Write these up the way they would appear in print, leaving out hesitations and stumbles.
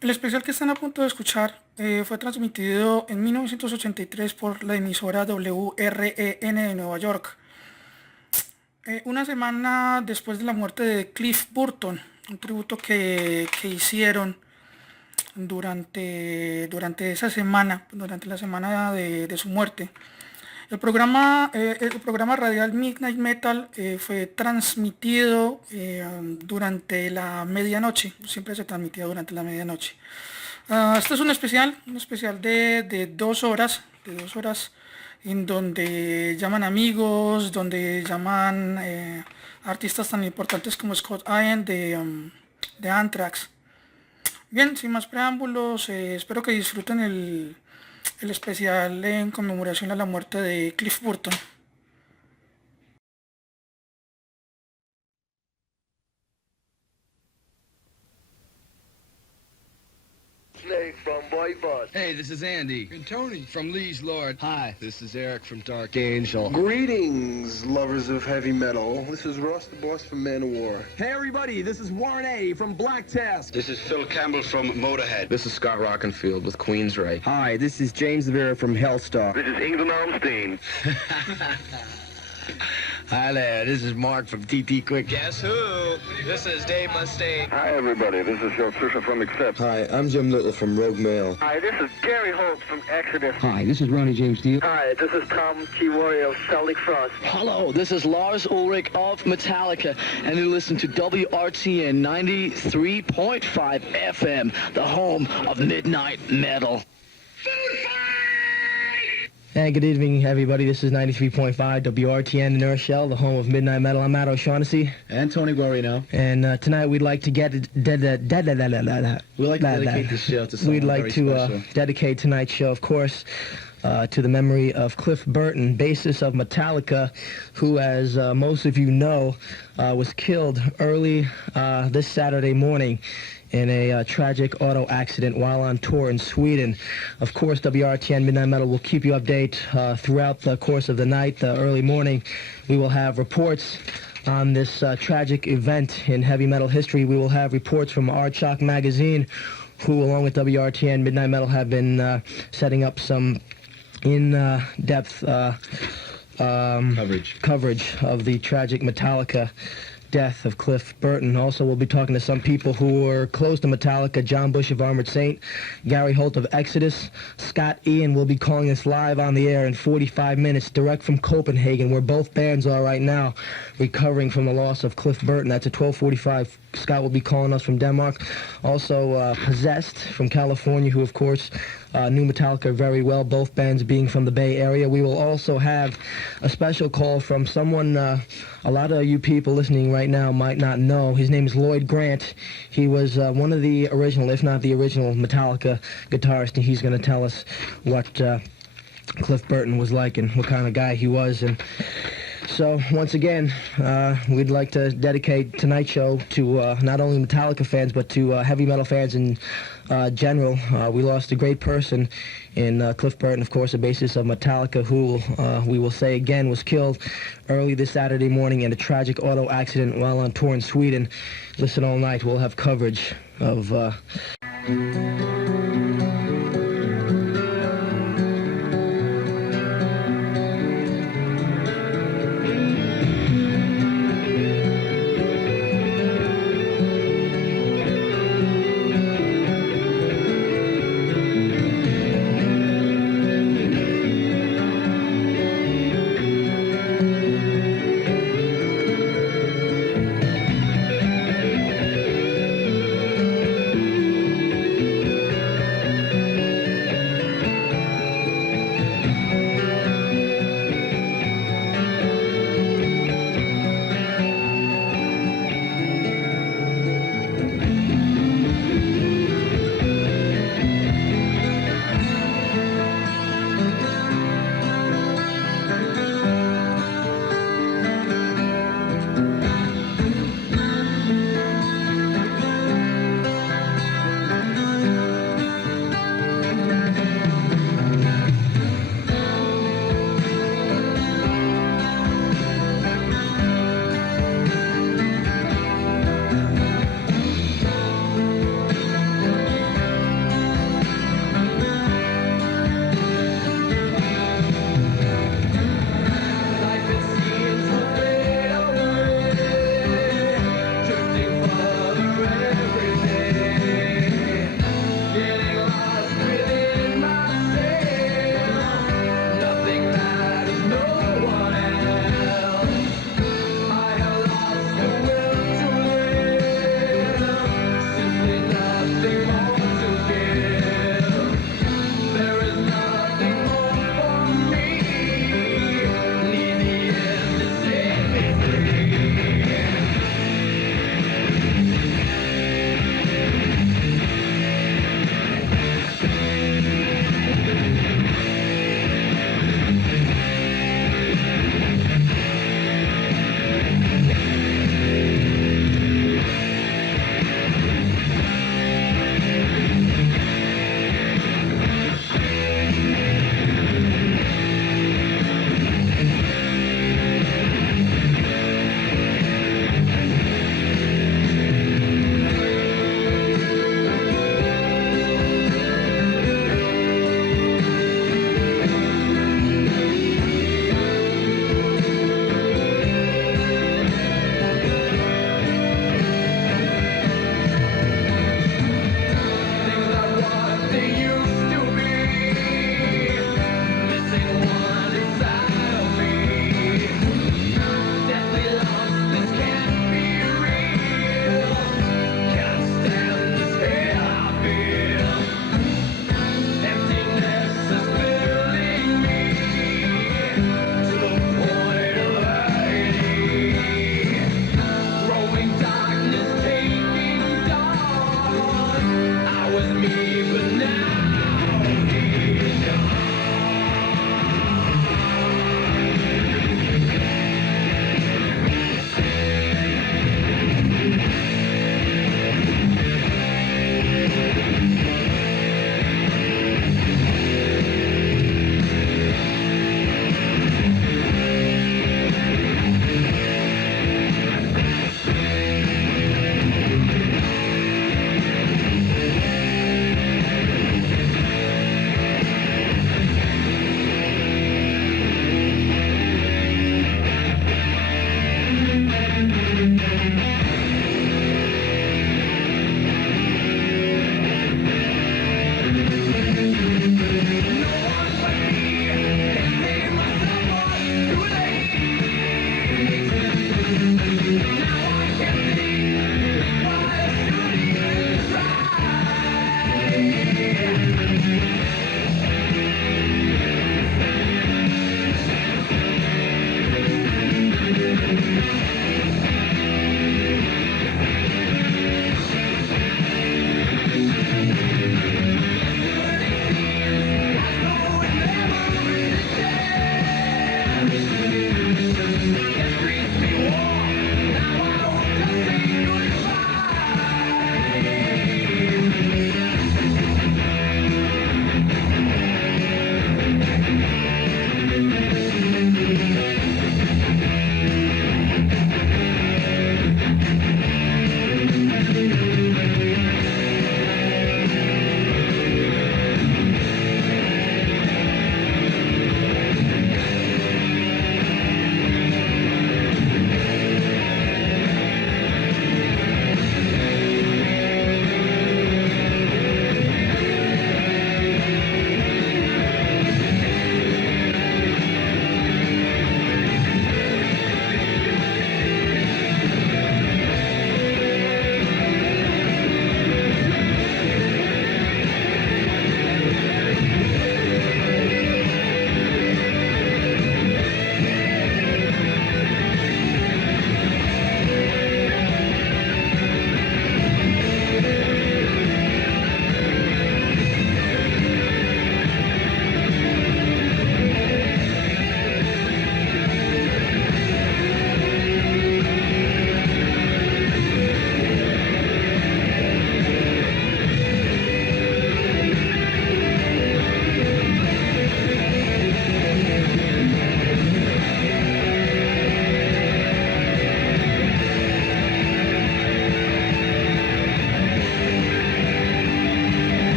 El especial que están a punto de escuchar fue transmitido en 1983 por la emisora WREN de Nueva York, una semana después de la muerte de Cliff Burton, un tributo que hicieron durante esa semana, durante la semana de su muerte. El programa radial Midnight Metal fue transmitido durante la medianoche, siempre se transmitía durante la medianoche. Este es un especial de 2 horas, en donde llaman amigos, donde llaman artistas tan importantes como Scott Ian de Anthrax. Bien, sin más preámbulos, espero que disfruten el especial en conmemoración a la muerte de Cliff Burton. Snake from Boy Bus. Hey, this is Andy. And Tony. From Lee's Lord. Hi, This is Eric from Dark Angel. Greetings, lovers of heavy metal. This is Ross the Boss from Man of War. Hey everybody, this is Warren A. from Black Task. This is Phil Campbell from Motorhead. This is Scott Rockenfield with Queensrÿche. Hi, this is James Vera from Hellstar. This is England Armstein. Hi there, this is Mark from TT Quick. Guess who? This is Dave Mustaine. Hi, everybody. This is Joe Fisher from Accept. Hi, I'm Jim Little from Rogue Mail. Hi, this is Gary Holt from Exodus. Hi, this is Ronnie James Dio. Hi, this is Tom Kiwari of Celtic Frost. Hello, this is Lars Ulrich of Metallica, and you listen to WRTN 93.5 FM, the home of Midnight Metal. And good evening, everybody. This is 93.5 WRTN in Urshel, the home of Midnight Metal. I'm Matt O'Shaughnessy. And Tony Guarino. And tonight we'd like to get... We'd like to dedicate this show to someone We'd like very to special. dedicate tonight's show, of course, to the memory of Cliff Burton, bassist of Metallica, who, as most of you know, was killed early this Saturday morning in a tragic auto accident while on tour in Sweden. Of course, WRTN Midnight Metal will keep you updated throughout the course of the night, the early morning. We will have reports on this tragic event in heavy metal history. We will have reports from Aardschok magazine, who, along with WRTN Midnight Metal, have been setting up some in-depth coverage of the tragic Metallica death of Cliff Burton. Also, we'll be talking to some people who were close to Metallica: John Bush of Armored Saint, Gary Holt of Exodus. Scott Ian will be calling us live on the air in 45 minutes, direct from Copenhagen, where both bands are right now, recovering from the loss of Cliff Burton. That's at 12:45. Scott will be calling us from Denmark. Also, Possessed from California, who, of course, knew Metallica very well, both bands being from the Bay Area. We will also have a special call from someone a lot of you people listening right now might not know. His name is Lloyd Grant. He was one of the original, if not the original, Metallica guitarist, and he's going to tell us what Cliff Burton was like and what kind of guy he was. And so, once again, we'd like to dedicate tonight's show to not only Metallica fans, but to heavy metal fans in general. We lost a great person in Cliff Burton, of course, a bassist of Metallica, who, we will say again, was killed early this Saturday morning in a tragic auto accident while on tour in Sweden. Listen all night. We'll have coverage of...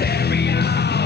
Stereo.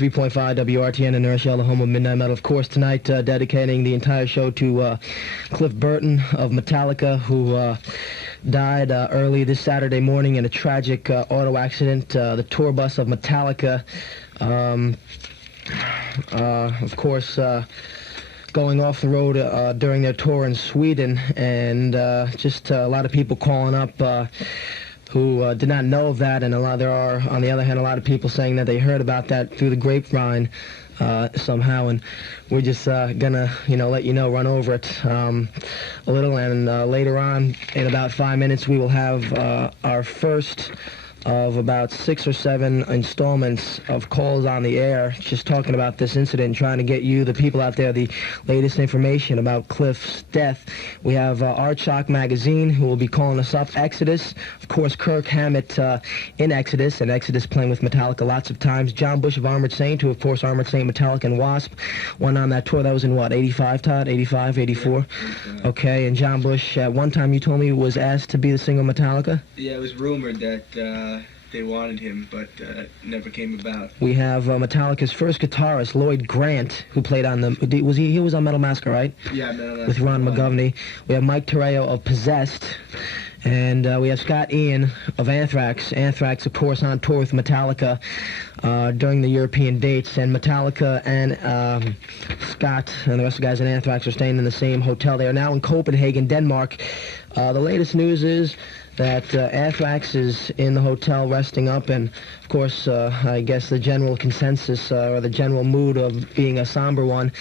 93.5 WRTN Inertia, the home of Midnight Metal. Of course, tonight dedicating the entire show to Cliff Burton of Metallica, who died early this Saturday morning in a tragic auto accident. The tour bus of Metallica, of course, going off the road during their tour in Sweden, and just a lot of people calling up who did not know of that, and there are, on the other hand, a lot of people saying that they heard about that through the grapevine somehow, and we're just gonna, let you know, run over it a little, and later on, in about 5 minutes, we will have our first of about 6 or 7 installments of calls on the air, just talking about this incident, trying to get you, the people out there, the latest information about Cliff's death. We have Art Shock Magazine, who will be calling us up. Exodus, of course, Kirk Hammett in Exodus, and Exodus playing with Metallica lots of times. John Bush of Armored Saint, who, of course, Armored Saint, Metallica, and Wasp, went on that tour. That was in, what, 85, Todd? 85, 84? Okay, and John Bush, at one time you told me, was asked to be the singer Metallica? Yeah, it was rumored that they wanted him, but never came about. We have Metallica's first guitarist, Lloyd Grant, who played on the... He was on Metal Massacre, right? Yeah, Metal Massacre. With Ron McGovney. We have Mike Terreo of Possessed. And we have Scott Ian of Anthrax. Anthrax, of course, on tour with Metallica during the European dates. And Metallica and Scott and the rest of the guys in Anthrax are staying in the same hotel. They are now in Copenhagen, Denmark. The latest news is that Anthrax is in the hotel resting up, and of course I guess the general consensus or the general mood of being a somber one.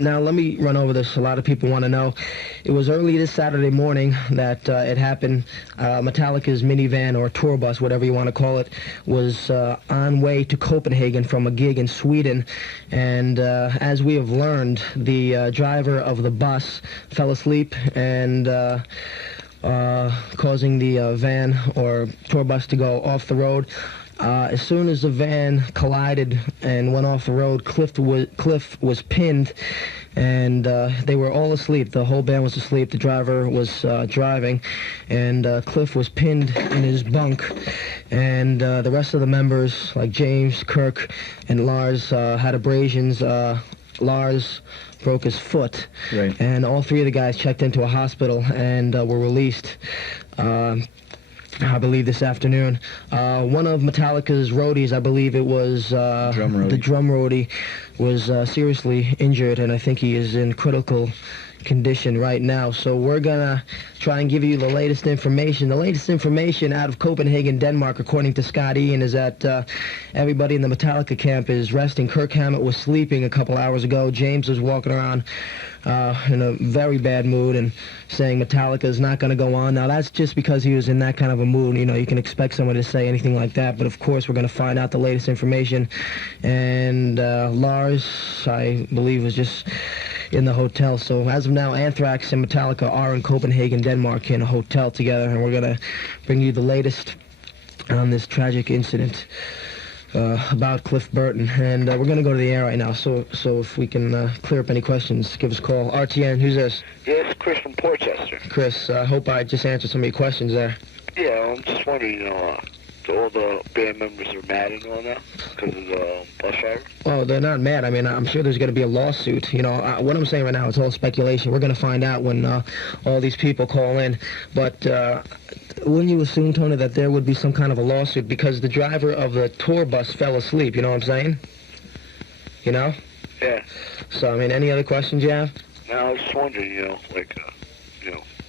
Now let me run over this. A lot of people want to know. It was early this Saturday morning that it happened. Metallica's minivan or tour bus, whatever you want to call it, was on way to Copenhagen from a gig in Sweden, and as we have learned, the driver of the bus fell asleep and causing the van or tour bus to go off the road. As soon as the van collided and went off the road, Cliff was pinned, and they were all asleep. The whole band was asleep. The driver was driving, and Cliff was pinned in his bunk, and the rest of the members, like James, Kirk, and Lars, had abrasions. Lars broke his foot, right, and all three of the guys checked into a hospital and were released. I believe this afternoon. One of Metallica's roadies, I believe it was the drum roadie, was seriously injured, and I think he is in critical condition right now. So we're gonna try and give you the latest information. The latest information out of Copenhagen, Denmark, according to Scott Ian, is that everybody in the Metallica camp is resting. Kirk Hammett was sleeping a couple hours ago. James was walking around in a very bad mood and saying Metallica is not going to go on. Now, that's just because he was in that kind of a mood. You know, you can expect someone to say anything like that, but of course we're going to find out the latest information. And Lars, I believe, was just in the hotel. So as of now, Anthrax and Metallica are in Copenhagen, Denmark, in a hotel together, and we're going to bring you the latest on this tragic incident about Cliff Burton. And we're going to go to the air right now, so if we can clear up any questions, give us a call. RTN, who's this? Yes, Chris from Portchester. Chris, I hope I just answered some of your questions there. Yeah, I'm just wondering, all the band members are mad and all now because of the bus driver? Oh, they're not mad. I mean, I'm sure there's going to be a lawsuit. You know, what I'm saying right now, it's all speculation. We're going to find out when all these people call in. But wouldn't you assume, Tony, that there would be some kind of a lawsuit because the driver of the tour bus fell asleep? You know what I'm saying? You know? Yeah. So, I mean, any other questions you have? No, I was just wondering,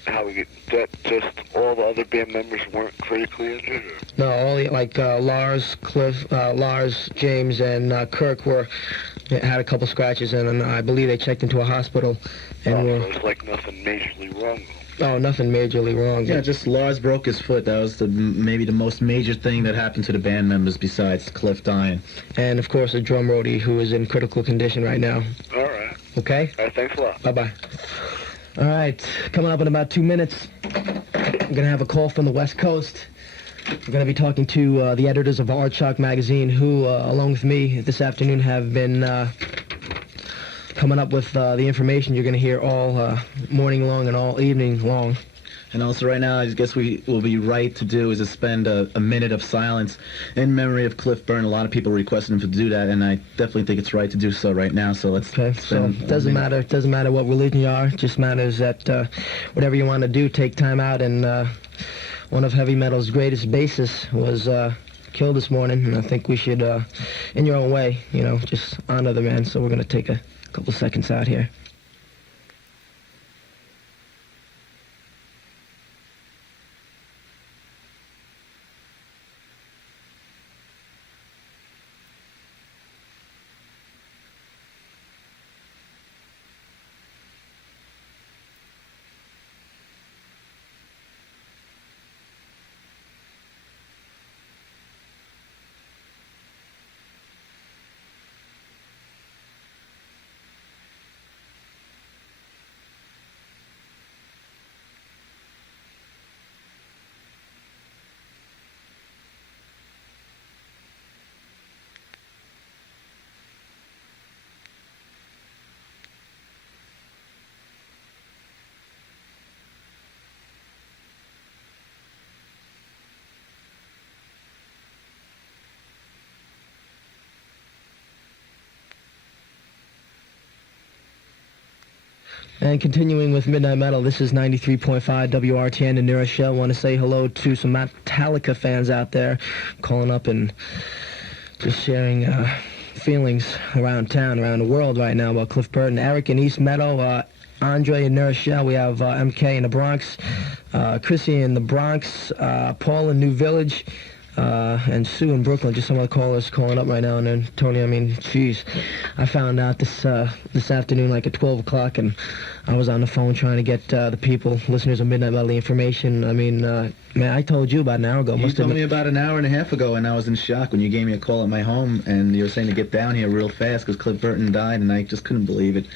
how we get that. Just all the other band members weren't critically injured? Or? No, all Lars, Cliff, Lars, James, and Kirk had a couple scratches, and I believe they checked into a hospital. And so it's like nothing majorly wrong. Oh, nothing majorly wrong. Yeah, just Lars broke his foot. That was maybe the most major thing that happened to the band members besides Cliff dying. And, of course, a drum roadie who is in critical condition right now. All right. Okay? All right, thanks a lot. Bye-bye. All right, coming up in about 2 minutes, I'm going to have a call from the West Coast. We're going to be talking to the editors of Art Shock magazine who, along with me this afternoon, have been coming up with the information you're going to hear all morning long and all evening long. And also right now, I guess we will be right to do is to spend a minute of silence in memory of Cliff Burton. A lot of people requested him to do that, and I definitely think it's right to do so right now. So let's. Okay. So it doesn't matter what religion you are. It just matters that whatever you want to do, take time out. And one of heavy metal's greatest bassists was killed this morning, and I think we should, in your own way, just honor the man. So we're going to take a couple seconds out here. And continuing with Midnight Metal, this is 93.5 WRTN in New Rochelle. I want to say hello to some Metallica fans out there calling up and just sharing feelings around town, around the world right now about Cliff Burton. Eric in East Meadow, Andre in New Rochelle. We have MK in the Bronx, Chrissy in the Bronx, Paul in New Village, and Sue in Brooklyn. Just some of the callers calling up right now. And then Tony, I mean, geez, I found out this afternoon, like at 12 o'clock, and I was on the phone trying to get the people, listeners of Midnight Metal, the information. I mean, man, I told you about an hour ago. You told me about an hour and a half ago, and I was in shock when you gave me a call at my home, and you were saying to get down here real fast because Cliff Burton died, and I just couldn't believe it.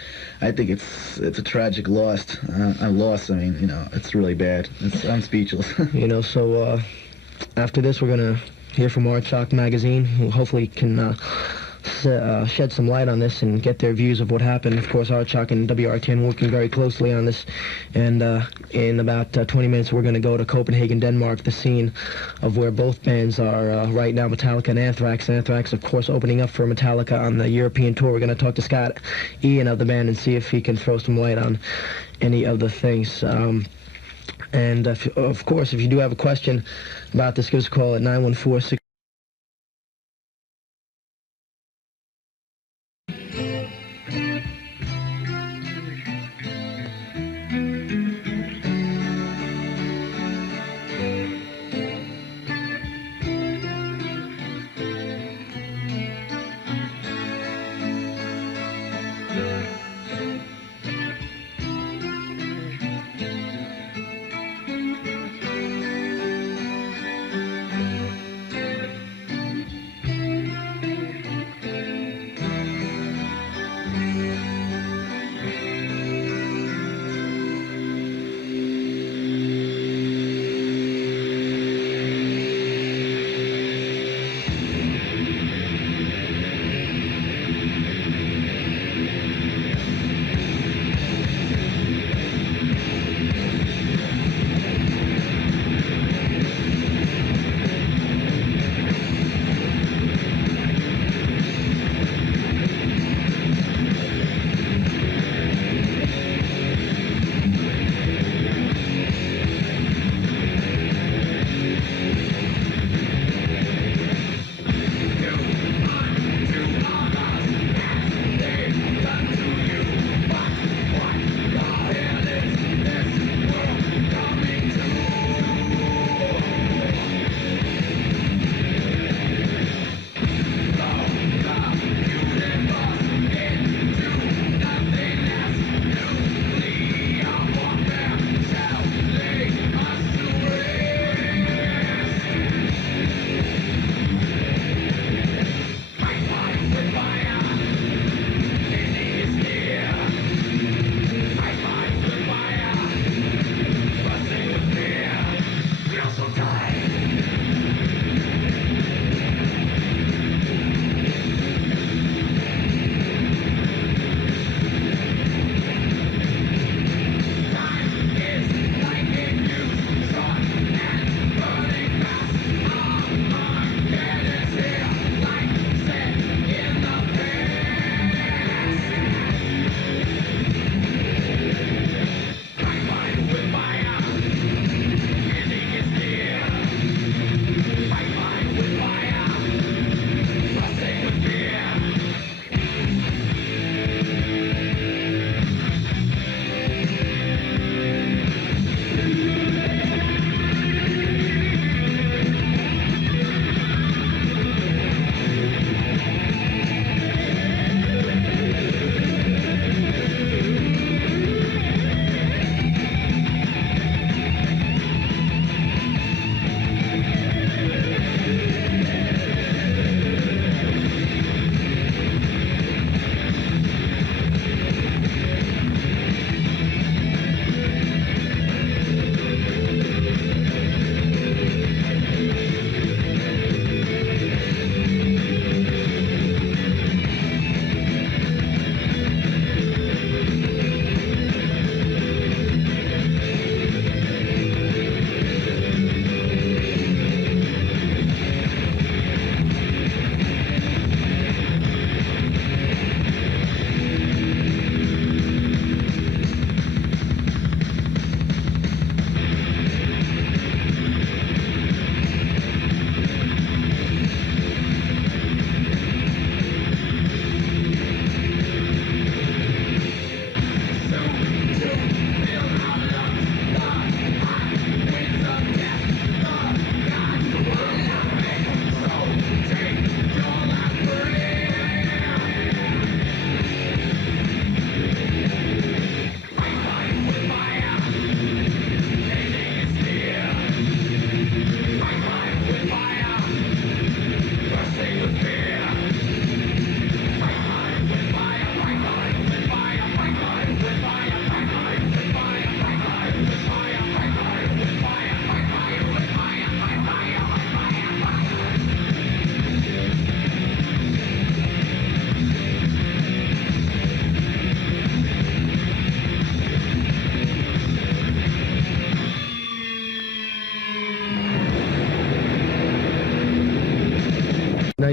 I think it's a tragic loss. I mean, it's really bad. I'm speechless. So after this, we're going to here from Art Shock Magazine, who hopefully can shed some light on this and get their views of what happened. Of course, Art Shock and WRTN working very closely on this, and in about 20 minutes we're going to go to Copenhagen, Denmark, the scene of where both bands are right now, Metallica and Anthrax. Anthrax, of course, opening up for Metallica on the European tour. We're going to talk to Scott Ian of the band and see if he can throw some light on any of the things. And of course, if you do have a question about this, give us a call at 914-6.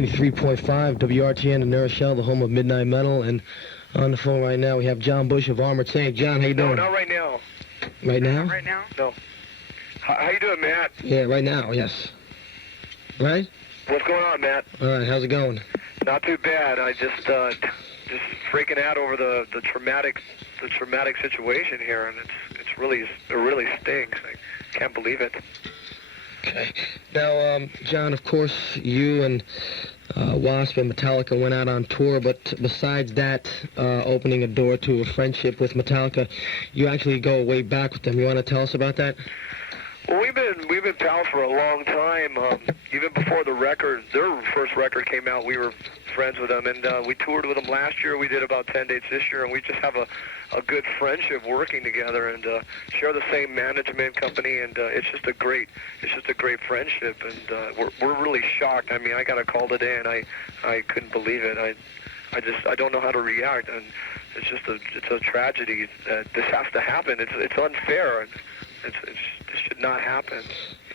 93.5 WRTN in New Rochelle, the home of Midnight Metal, and on the phone right now we have John Bush of Armored Saint. John, how you doing? No, not right now. Right now? Right now? No. How you doing, Matt? Yeah, right now, yes. Right? What's going on, Matt? All right, how's it going? Not too bad. I just freaking out over the traumatic situation here, and it really stinks. I can't believe it. Okay. Now, John, of course, you and Wasp and Metallica went out on tour, but besides that, opening a door to a friendship with Metallica, you actually go way back with them. You want to tell us about that? Well, we've been pals for a long time. Even before their first record came out, we were friends with them, and we toured with them last year. We did about 10 dates this year, and we just have a good friendship working together, and share the same management company, and it's just a great friendship, and we're really shocked. I mean, I got a call today, and I couldn't believe it. I don't know how to react, and it's a tragedy that this has to happen. It's unfair, and it should not happen.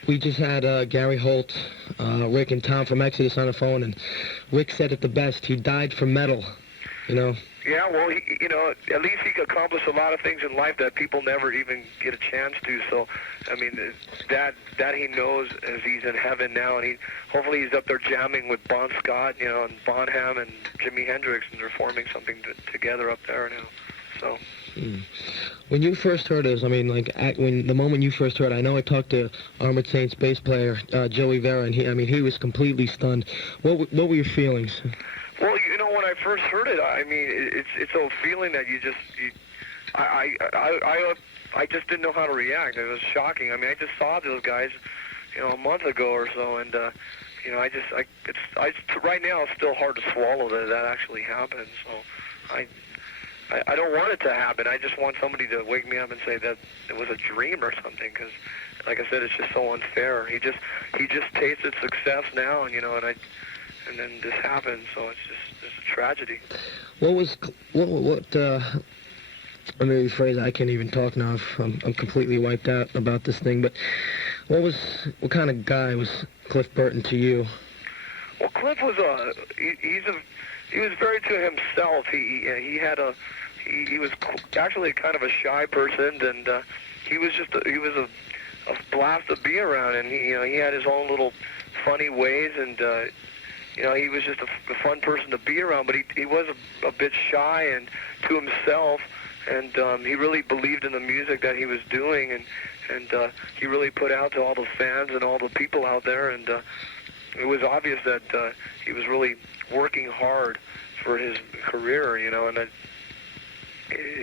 We just had Gary Holt, Rick, and Tom from Exodus on the phone, and Rick said it the best. He died for metal, you know. Yeah, well, at least he accomplished a lot of things in life that people never even get a chance to. So, I mean, that he knows as he's in heaven now, and hopefully he's up there jamming with Bon Scott, and Bonham and Jimi Hendrix, and they're forming something together up there now. So. When you first heard us, I mean, the moment you first heard, I know I talked to Armored Saints bass player Joey Vera, and he was completely stunned. What were your feelings? Well, when I first heard it, I mean, it's a feeling that I just didn't know how to react. It was shocking. I mean, I just saw those guys, a month ago or so, and right now it's still hard to swallow that actually happened. So I don't want it to happen. I just want somebody to wake me up and say that it was a dream or something, because, like I said, it's just so unfair. He just tasted success now, and and then this happened, so it's a tragedy. What let me rephrase. I can't even talk now. I'm completely wiped out about this thing. But what kind of guy was Cliff Burton to you? Well, Cliff was he was very to himself. He was actually kind of a shy person, and he was a blast to be around, and he had his own little funny ways, and he was just a fun person to be around, but he was a bit shy and to himself, and he really believed in the music that he was doing, and he really put out to all the fans and all the people out there, and it was obvious that he was really working hard for his career, and that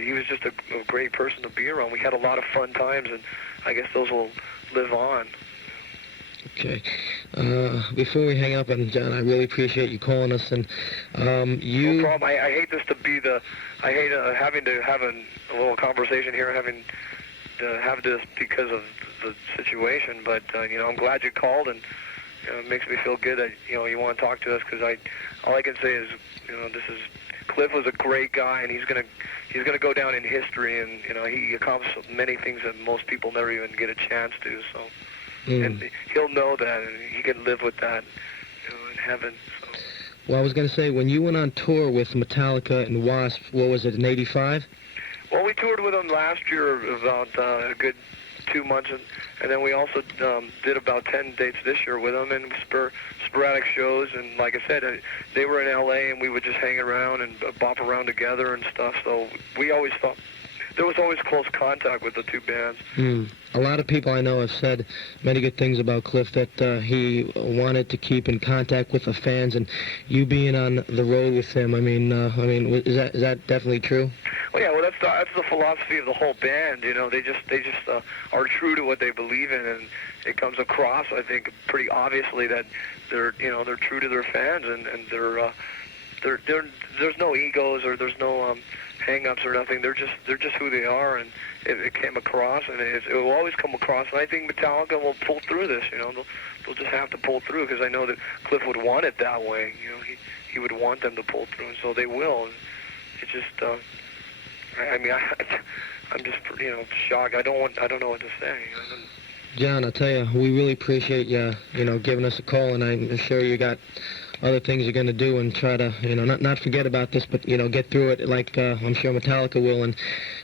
he was just a great person to be around. We had a lot of fun times, and I guess those will live on. Okay. Before we hang up, and John, I really appreciate you calling us, and you... No problem. I hate this to be I hate having to have a little conversation here, having to have this because of the situation, but, I'm glad you called, and it makes me feel good that, you want to talk to us, because all I can say is, Cliff was a great guy, and he's gonna go down in history, and, he accomplished many things that most people never even get a chance to, so... And he'll know that, and he can live with that, in heaven. So. Well, I was going to say, when you went on tour with Metallica and Wasp, what was it, in '85? Well, we toured with them last year about a good 2 months, and then we also did about 10 dates this year with them, and sporadic shows, and like I said, they were in L.A., and we would just hang around and bop around together and stuff, so we always thought there was always close contact with the two bands. A lot of people I know have said many good things about Cliff, that he wanted to keep in contact with the fans, and you being on the road with him, is that definitely true? Well, yeah, well, that's the philosophy of the whole band. They just are true to what they believe in, and it comes across, I think, pretty obviously that they're true to their fans, and there's no egos, or there's no hang-ups or nothing. They're just who they are, and it came across, and it will always come across. And I think Metallica will pull through this. They'll just have to pull through, because I know that Cliff would want it that way. He would want them to pull through, and so they will. And it's just, I'm just shocked. I don't know what to say. John, I'll tell you, we really appreciate you, giving us a call, and I'm sure you got other things you're going to do and try to, not forget about this, but, get through it like I'm sure Metallica will. And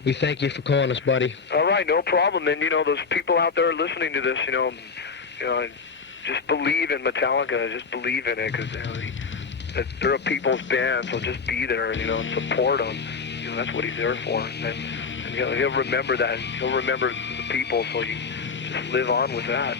we thank you for calling us, buddy. All right, no problem. And, those people out there listening to this, just believe in Metallica. Just believe in it, because they're a people's band, so just be there, and support them. That's what he's there for. And he'll remember that. He'll remember the people, so you just live on with that.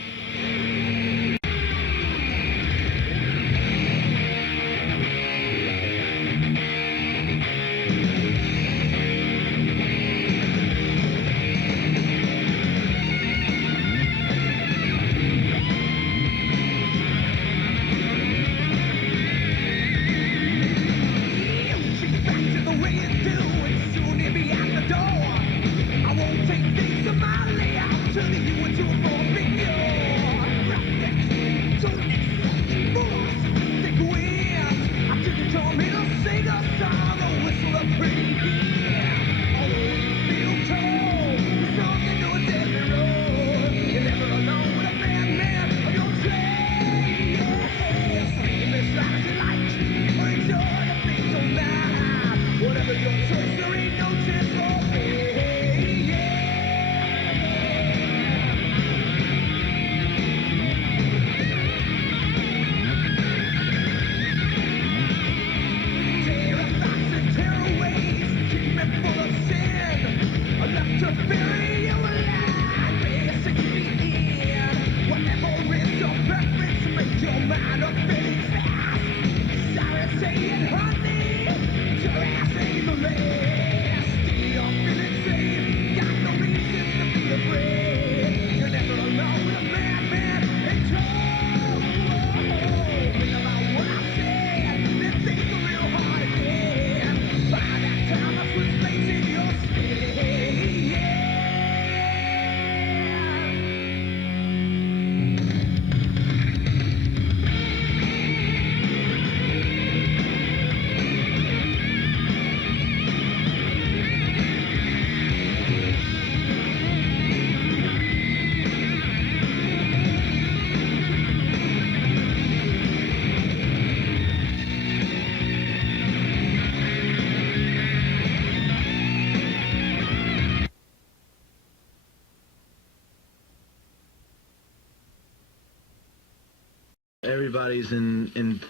Everybody's in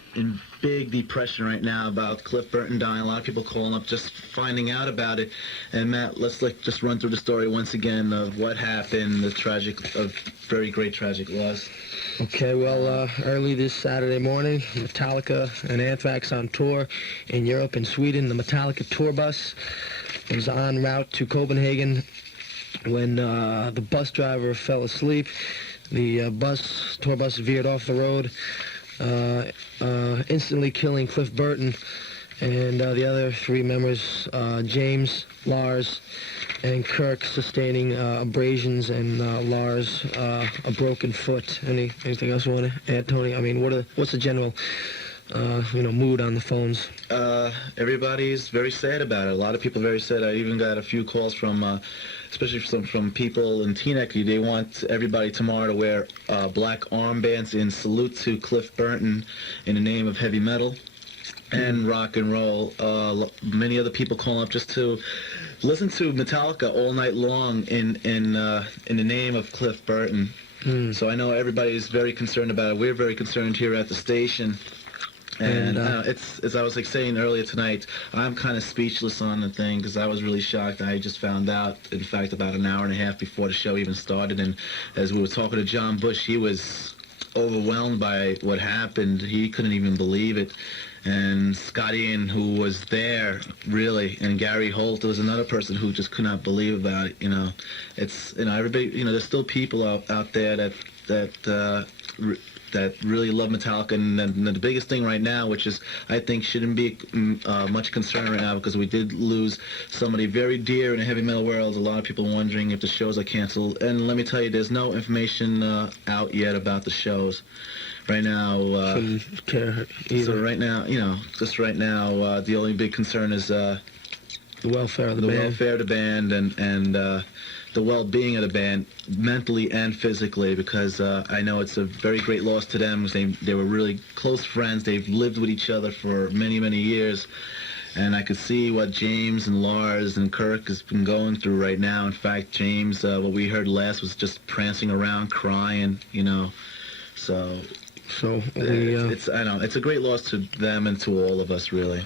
big depression right now about Cliff Burton dying. A lot of people calling up just finding out about it. And Matt, let's just run through the story once again of what happened, very great tragic loss. Okay, well, early this Saturday morning, Metallica and Anthrax on tour in Europe and Sweden. The Metallica tour bus was en route to Copenhagen when the bus driver fell asleep. The tour bus veered off the road, instantly killing Cliff Burton and the other three members, James, Lars, and Kirk, sustaining abrasions, and Lars a broken foot. Anything else you want to add, Tony? I mean, what's the general mood on the phones? Everybody's very sad about it. A lot of people are very sad. I even got a few calls from, especially from people in Teaneck. They want everybody tomorrow to wear black armbands in salute to Cliff Burton in the name of heavy metal and rock and roll. Many other people calling up just to listen to Metallica all night long in the name of Cliff Burton. So I know everybody is very concerned about it. We're very concerned here at the station. And it's, as I was saying earlier tonight, I'm kind of speechless on the thing because I was really shocked. I just found out, in fact, about an hour and a half before the show even started. And as we were talking to John Bush, he was overwhelmed by what happened. He couldn't even believe it. And Scott Ian, who was there, really, and Gary Holt was another person who just could not believe about it. It's everybody. There's still people out there that really love Metallica, and the biggest thing right now, which is I think shouldn't be much concern right now, because we did lose somebody very dear in the heavy metal world. A lot of people wondering if the shows are canceled, and let me tell you, there's no information out yet about the shows. Right now, Shouldn't care either. So right now, just right now, the only big concern is the welfare of the band. welfare of the band, and the well-being of the band, mentally and physically, because I know it's a very great loss to them. They were really close friends. They've lived with each other for many, many years. And I could see what James and Lars and Kirk has been going through right now. In fact, James, what we heard last was just prancing around, crying, you know. So I know it's a great loss to them and to all of us, really.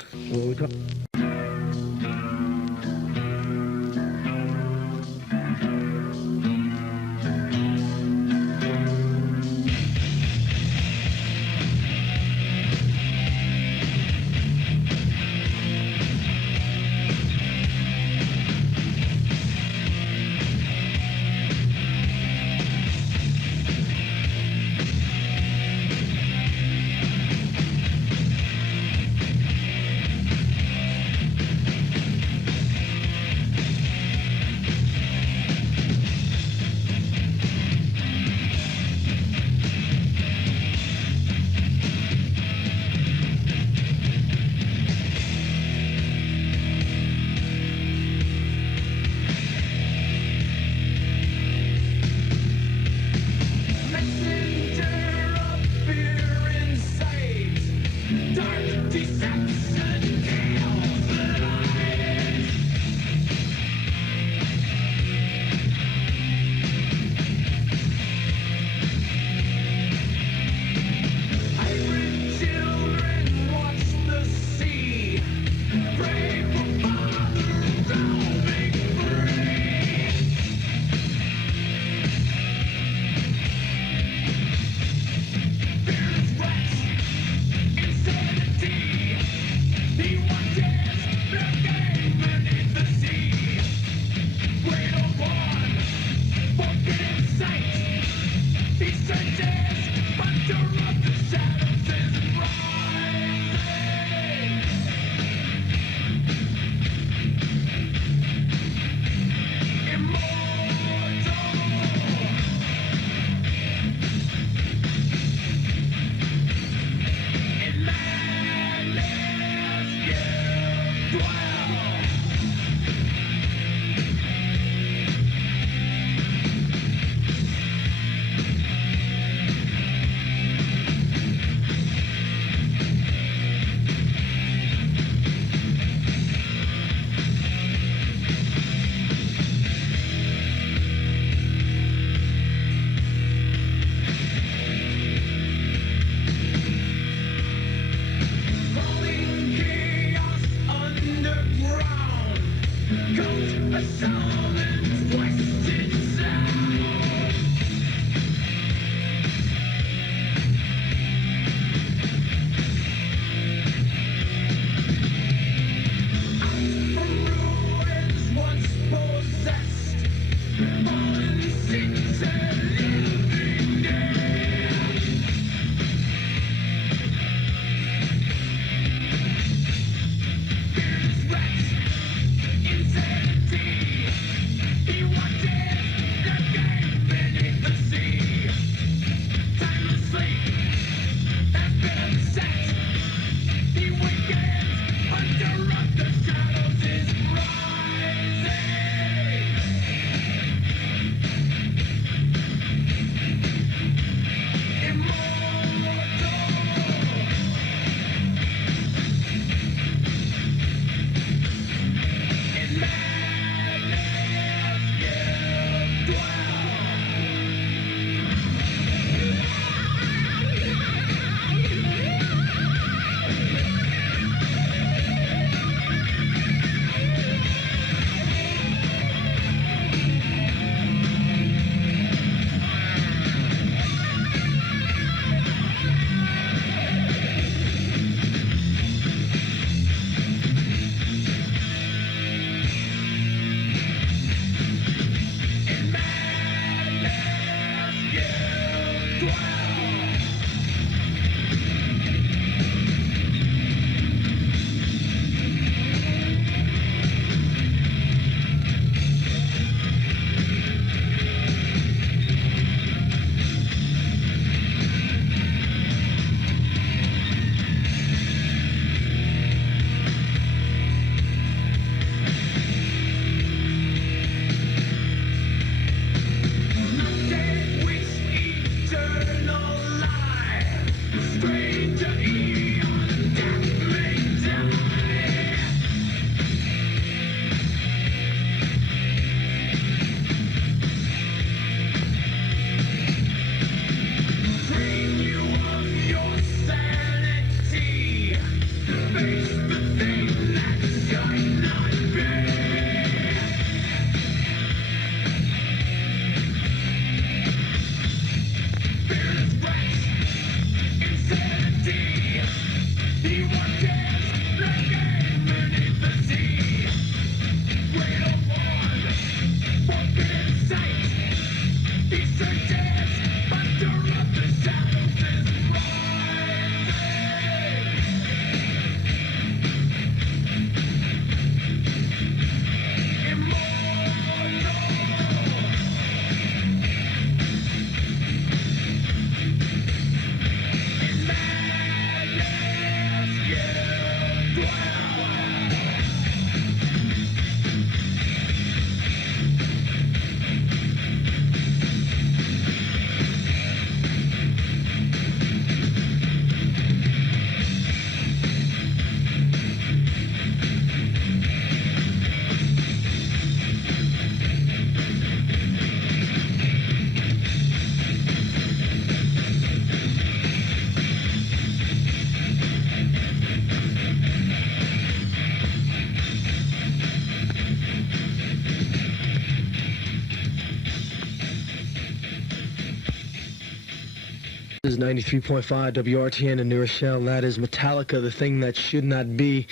This is 93.5 WRTN in New Rochelle. That is Metallica, The Thing That Should Not Be.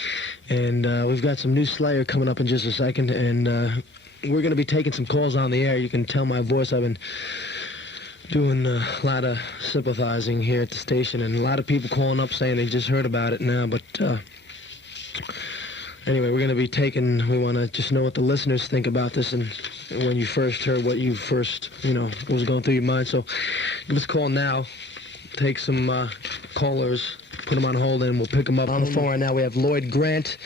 And we've got some new Slayer coming up in just a second. And we're going to be taking some calls on the air. You can tell my voice. I've been doing a lot of sympathizing here at the station. And a lot of people calling up saying they just heard about it now. But anyway, we're going to be taking, we want to just know what the listeners think about this. And when you first heard what you first, what was going through your mind. So give us a call now. Take some callers, put them on hold, and we'll pick them up. On the phone right now, we have Lloyd Grant.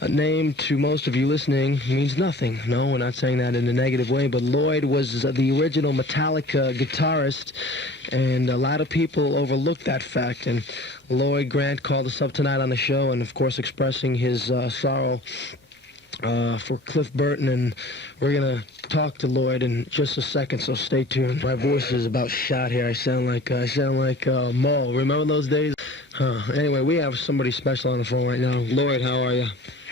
A name to most of you listening means nothing. No, we're not saying that in a negative way, but Lloyd was the original Metallica guitarist, and a lot of people overlooked that fact. And Lloyd Grant called us up tonight on the show, and of course expressing his sorrow for Cliff Burton, and we're going to talk to Lloyd in just a second, so stay tuned. My voice is about shot here. I sound like Mo. Remember those days? Anyway, we have somebody special on the phone right now. Lloyd, how are you?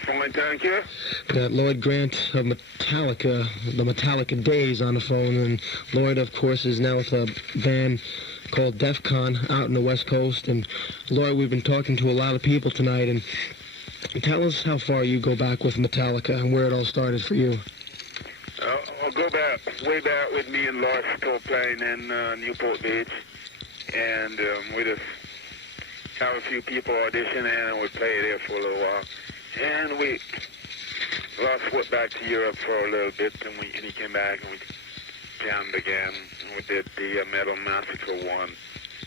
Fine, thank you. Got Lloyd Grant of Metallica, the Metallica Days, on the phone, and Lloyd, of course, is now with a band called Def Con out in the West Coast. And Lloyd, we've been talking to a lot of people tonight, and tell us how far you go back with Metallica and where it all started for you. I'll go back, way back with me and Lars still playing in Newport Beach, and we just have a few people audition and we play there for a little while. And Lars went back to Europe for a little bit, and he came back and we jammed again. And we did the Metal Massacre one.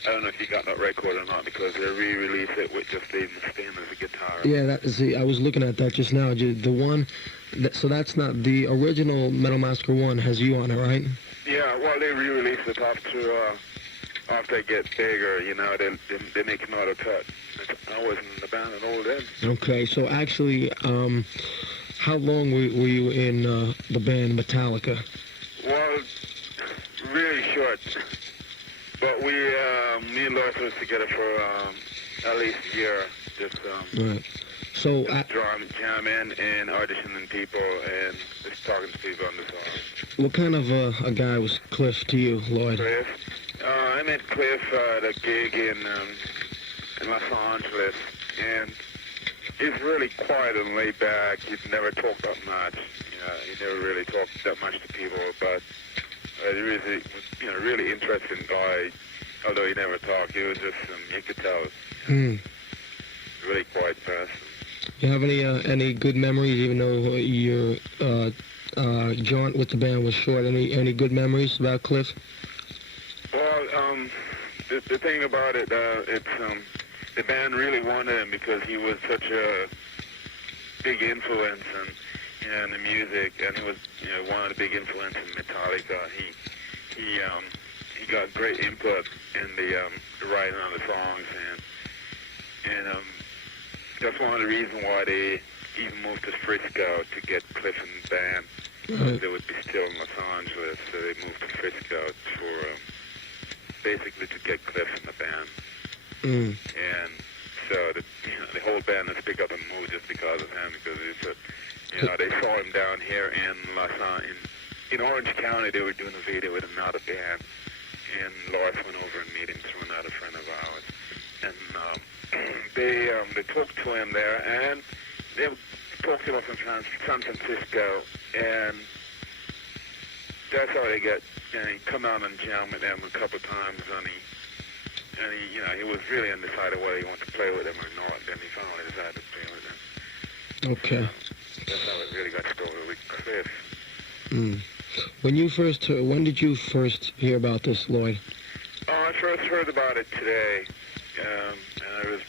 I don't know if you got that record or not, because they re-released it with just Dave Mustaine as a guitar. Yeah, I was looking at that just now. The one, so that's not the original Metal Massacre one. Has you on it, right? Yeah, well, they re-released it after they get bigger. They make another cut. I wasn't in the band at all then. Okay, so actually, how long were you in the band Metallica? Well, really short. But me and Lars was together for at least a year, just right. So jamming and auditioning people and just talking to people on the song. What kind of a guy was Cliff to you, Lloyd? Cliff? I met Cliff at a gig in Los Angeles, and he's really quiet and laid back. He'd never talk that much. He never really talked that much to people, but he was a really interesting guy. Although he never talked, he was just you could tell. Really quiet person. You have any good memories, even though your jaunt with the band was short? Any good memories about Cliff? Well, the thing about it, the band really wanted him because he was such a big influence in the music, and he was one of the big influences in Metallica. He got great input in the writing on the songs, and that's one of the reasons why they even moved to Frisco to get Cliff in the band. Right. They would be still in Los Angeles, so they moved to Frisco for basically to get Cliff in the band. And so the whole band has picked up and moved just because of him, because they saw him down here in Orange County. They were doing a video with another band, and Lars went over and met him through another friend of ours, and they talked to him there, and they talked to him from San Francisco, and that's how they get. He come out and jam with them a couple times, and he was really undecided whether he wanted to play with them or not. Then he finally decided to play with them. Okay. That's how it really got started with Cliff. When did you first hear about this, Lloyd? I first heard about it today, and I was,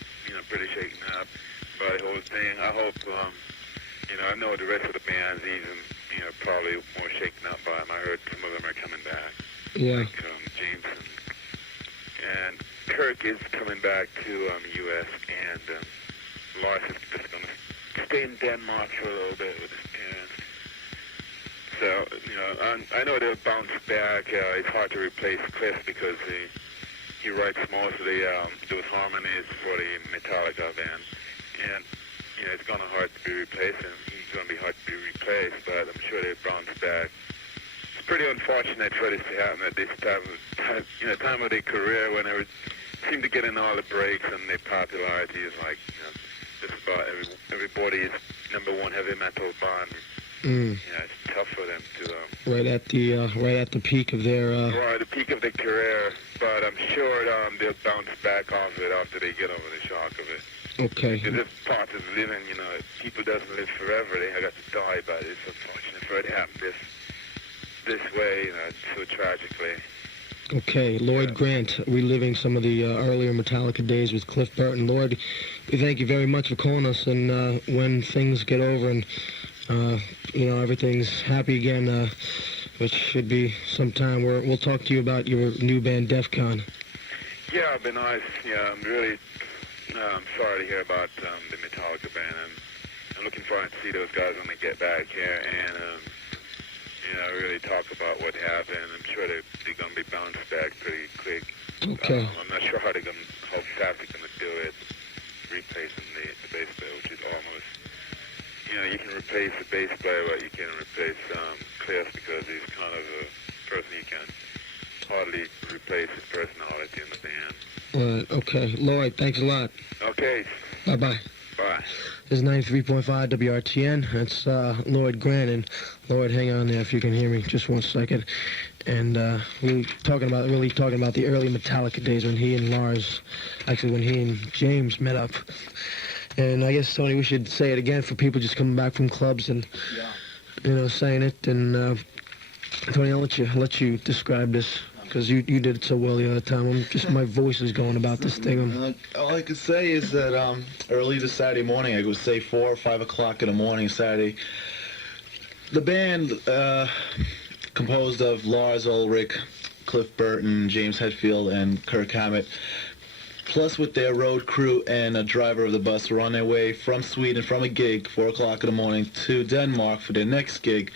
pretty shaken up by the whole thing. I hope, I know the rest of the band's even, probably more shaken up by him. I heard some of them are coming back. Yeah. Like Jameson. And Kirk is coming back to the U.S., and Lars is just going to stay in Denmark for a little bit with his parents. So, I know they'll bounce back. It's hard to replace Cliff because he writes most of those harmonies for the Metallica band. And, it's going to be hard to be replaced, and he's going to be hard to be replaced, but I'm sure they'll bounce back, pretty unfortunate for this to happen at this time of their career when they seem to get in all the breaks and their popularity is like, just about everybody's #1 heavy metal band. It's tough for them to right at the peak of their right, the peak of their career. But I'm sure they'll bounce back off it after they get over the shock of it. Okay. Because it's part of living, people doesn't live forever. They got to die, but it's unfortunate for it to happen this way, so tragically. Okay, Lloyd Grant, reliving some of the earlier Metallica days with Cliff Burton. Lloyd, we thank you very much for calling us, and when things get over and everything's happy again, which should be sometime, we'll talk to you about your new band, DEF CON. Yeah, it'd be nice. Yeah, I'm really sorry to hear about the Metallica band. I'm looking forward to see those guys when they get back here and really talk about what happened. I'm sure they're going to be bounced back pretty quick. Okay. I'm not sure how fast they're going to do it, replacing the bass player, which is almost, you can replace the bass player, but you can't replace Cliff because he's kind of a person you can hardly replace his personality in the band. Okay. Lloyd, thanks a lot. Okay. Bye-bye. Bye. This is 93.5 WRTN. That's Lloyd Grant. And Lloyd, hang on there if you can hear me. Just one second. And we were talking about the early Metallica days when he and James met up. And I guess, Tony, we should say it again for people just coming back from clubs and, saying it. And Tony, I'll let you describe this. Because you did it so well the other time. My voice is going about this thing. All I could say is that early this Saturday morning, I would say 4 or 5 o'clock in the morning Saturday, the band composed of Lars Ulrich, Cliff Burton, James Hetfield, and Kirk Hammett, plus with their road crew and a driver of the bus, were on their way from Sweden from a gig, 4 o'clock in the morning, to Denmark for their next gig.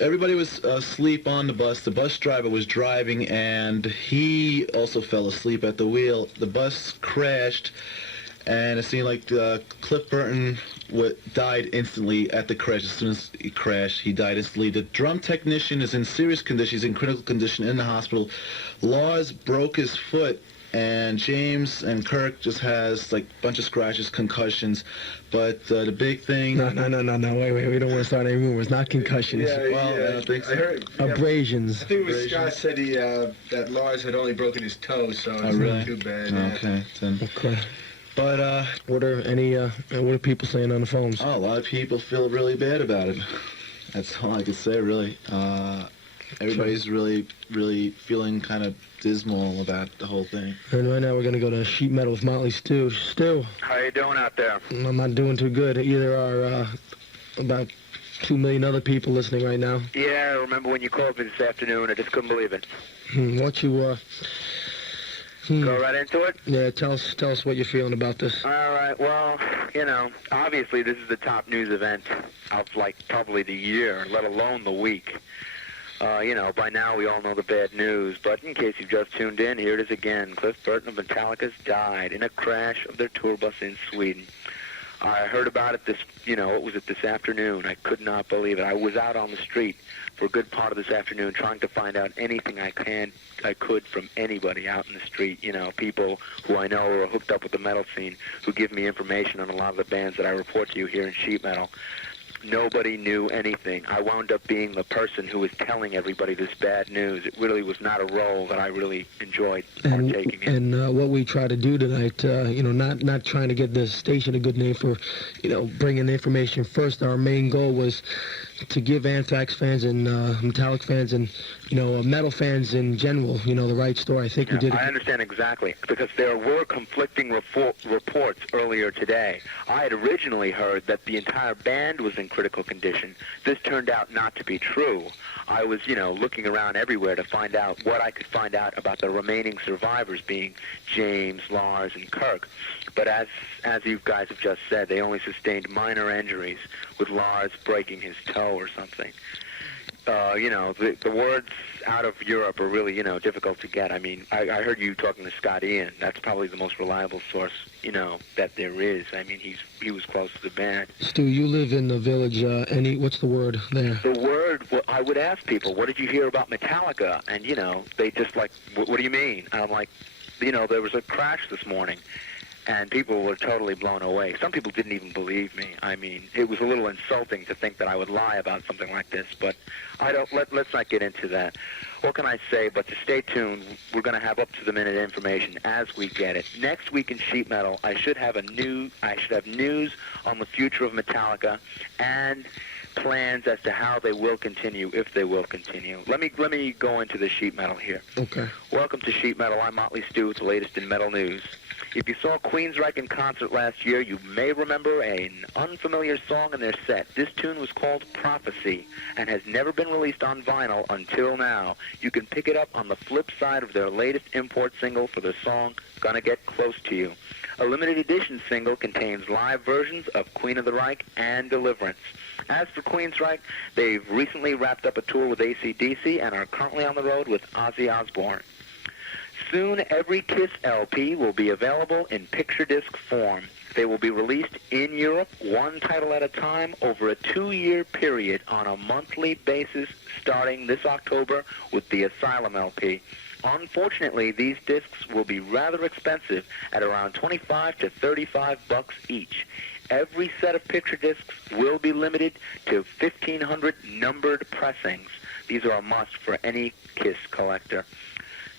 Everybody was asleep on the bus. The bus driver was driving, and he also fell asleep at the wheel. The bus crashed, and it seemed like Cliff Burton died instantly at the crash. As soon as he crashed, he died instantly. The drum technician is in serious condition. He's in critical condition in the hospital. Lars broke his foot, and James and Kirk just has like a bunch of scratches, concussions. But the big thing... No, wait, we don't want to start any rumors. Not concussions. I don't think so. I heard abrasions. I think it was Scott said that Lars had only broken his toe, so it's really? not too bad. Okay. Okay. But what are people saying on the phones? A lot of people feel really bad about it. That's all I can say, really. Everybody's really, really feeling kind of dismal about the whole thing. And right now we're going to go to Sheet Metal with Motley Stu. Stu. How you doing out there? I'm not doing too good. Either are about 2 million other people listening right now. Yeah, I remember when you called me this afternoon. I just couldn't believe it. Why don't you... Go right into it? Yeah, tell us what you're feeling about this. All right, well, obviously this is the top news event of, probably the year, let alone the week. By now we all know the bad news, but in case you've just tuned in, here it is again. Cliff Burton of Metallica's died in a crash of their tour bus in Sweden. I heard about it this afternoon. I could not believe it. I was out on the street for a good part of this afternoon trying to find out anything I could from anybody out in the street, people who I know are hooked up with the metal scene, who give me information on a lot of the bands that I report to you here in Sheet Metal. Nobody knew anything. I wound up being the person who was telling everybody this bad news. It really was not a role that I really enjoyed partaking in. And what we try to do tonight, not trying to get the station a good name for, bringing the information first. Our main goal was to give Anthrax fans and Metallica fans and, metal fans in general, the right story. I think we did it. I understand exactly, because there were conflicting reports earlier today. I had originally heard that the entire band was in critical condition. This turned out not to be true. I was, looking around everywhere to find out what I could find out about the remaining survivors, being James, Lars, and Kirk. But as you guys have just said, they only sustained minor injuries, with Lars breaking his toe or something. The words out of Europe are really, difficult to get. I mean, I heard you talking to Scott Ian. That's probably the most reliable source, that there is. I mean, he was close to the band. Stu, you live in the village. What's the word there? The word well, I would ask people, what did you hear about Metallica? And, you know, they just like, what do you mean? And I'm like, you know, there was a crash this morning, and people were totally blown away. Some people didn't even believe me. I mean, it was a little insulting to think that I would lie about something like this, but let's not get into that. What can I say but to stay tuned? We're going to have up-to-the-minute information as we get it. Next week in Sheet Metal, I should have news on the future of Metallica and plans as to how they will continue, if they will continue. Let me go into the Sheet Metal here. Okay. Welcome to Sheet Metal. I'm Motley Stu with the latest in metal news. If you saw Queensryche in concert last year, you may remember an unfamiliar song in their set. This tune was called Prophecy and has never been released on vinyl until now. You can pick it up on the flip side of their latest import single for the song Gonna Get Close to You. A limited edition single contains live versions of Queen of the Reich and Deliverance. As for Queensryche, they've recently wrapped up a tour with AC/DC and are currently on the road with Ozzy Osbourne. Soon, every KISS LP will be available in picture disc form. They will be released in Europe, one title at a time, over a 2-year period on a monthly basis starting this October with the Asylum LP. Unfortunately, these discs will be rather expensive at around $25 to $35 each. Every set of picture discs will be limited to 1,500 numbered pressings. These are a must for any KISS collector.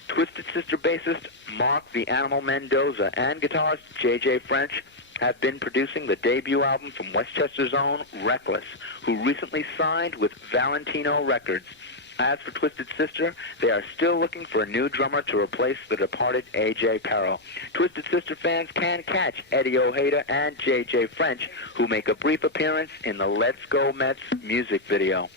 Twisted Sister bassist Mark the Animal Mendoza and guitarist J.J. French have been producing the debut album from Westchester's own Reckless, who recently signed with Valentino Records. As for Twisted Sister, they are still looking for a new drummer to replace the departed A.J. Perro. Twisted Sister fans can catch Eddie Ojeda and J.J. French, who make a brief appearance in the Let's Go Mets music video.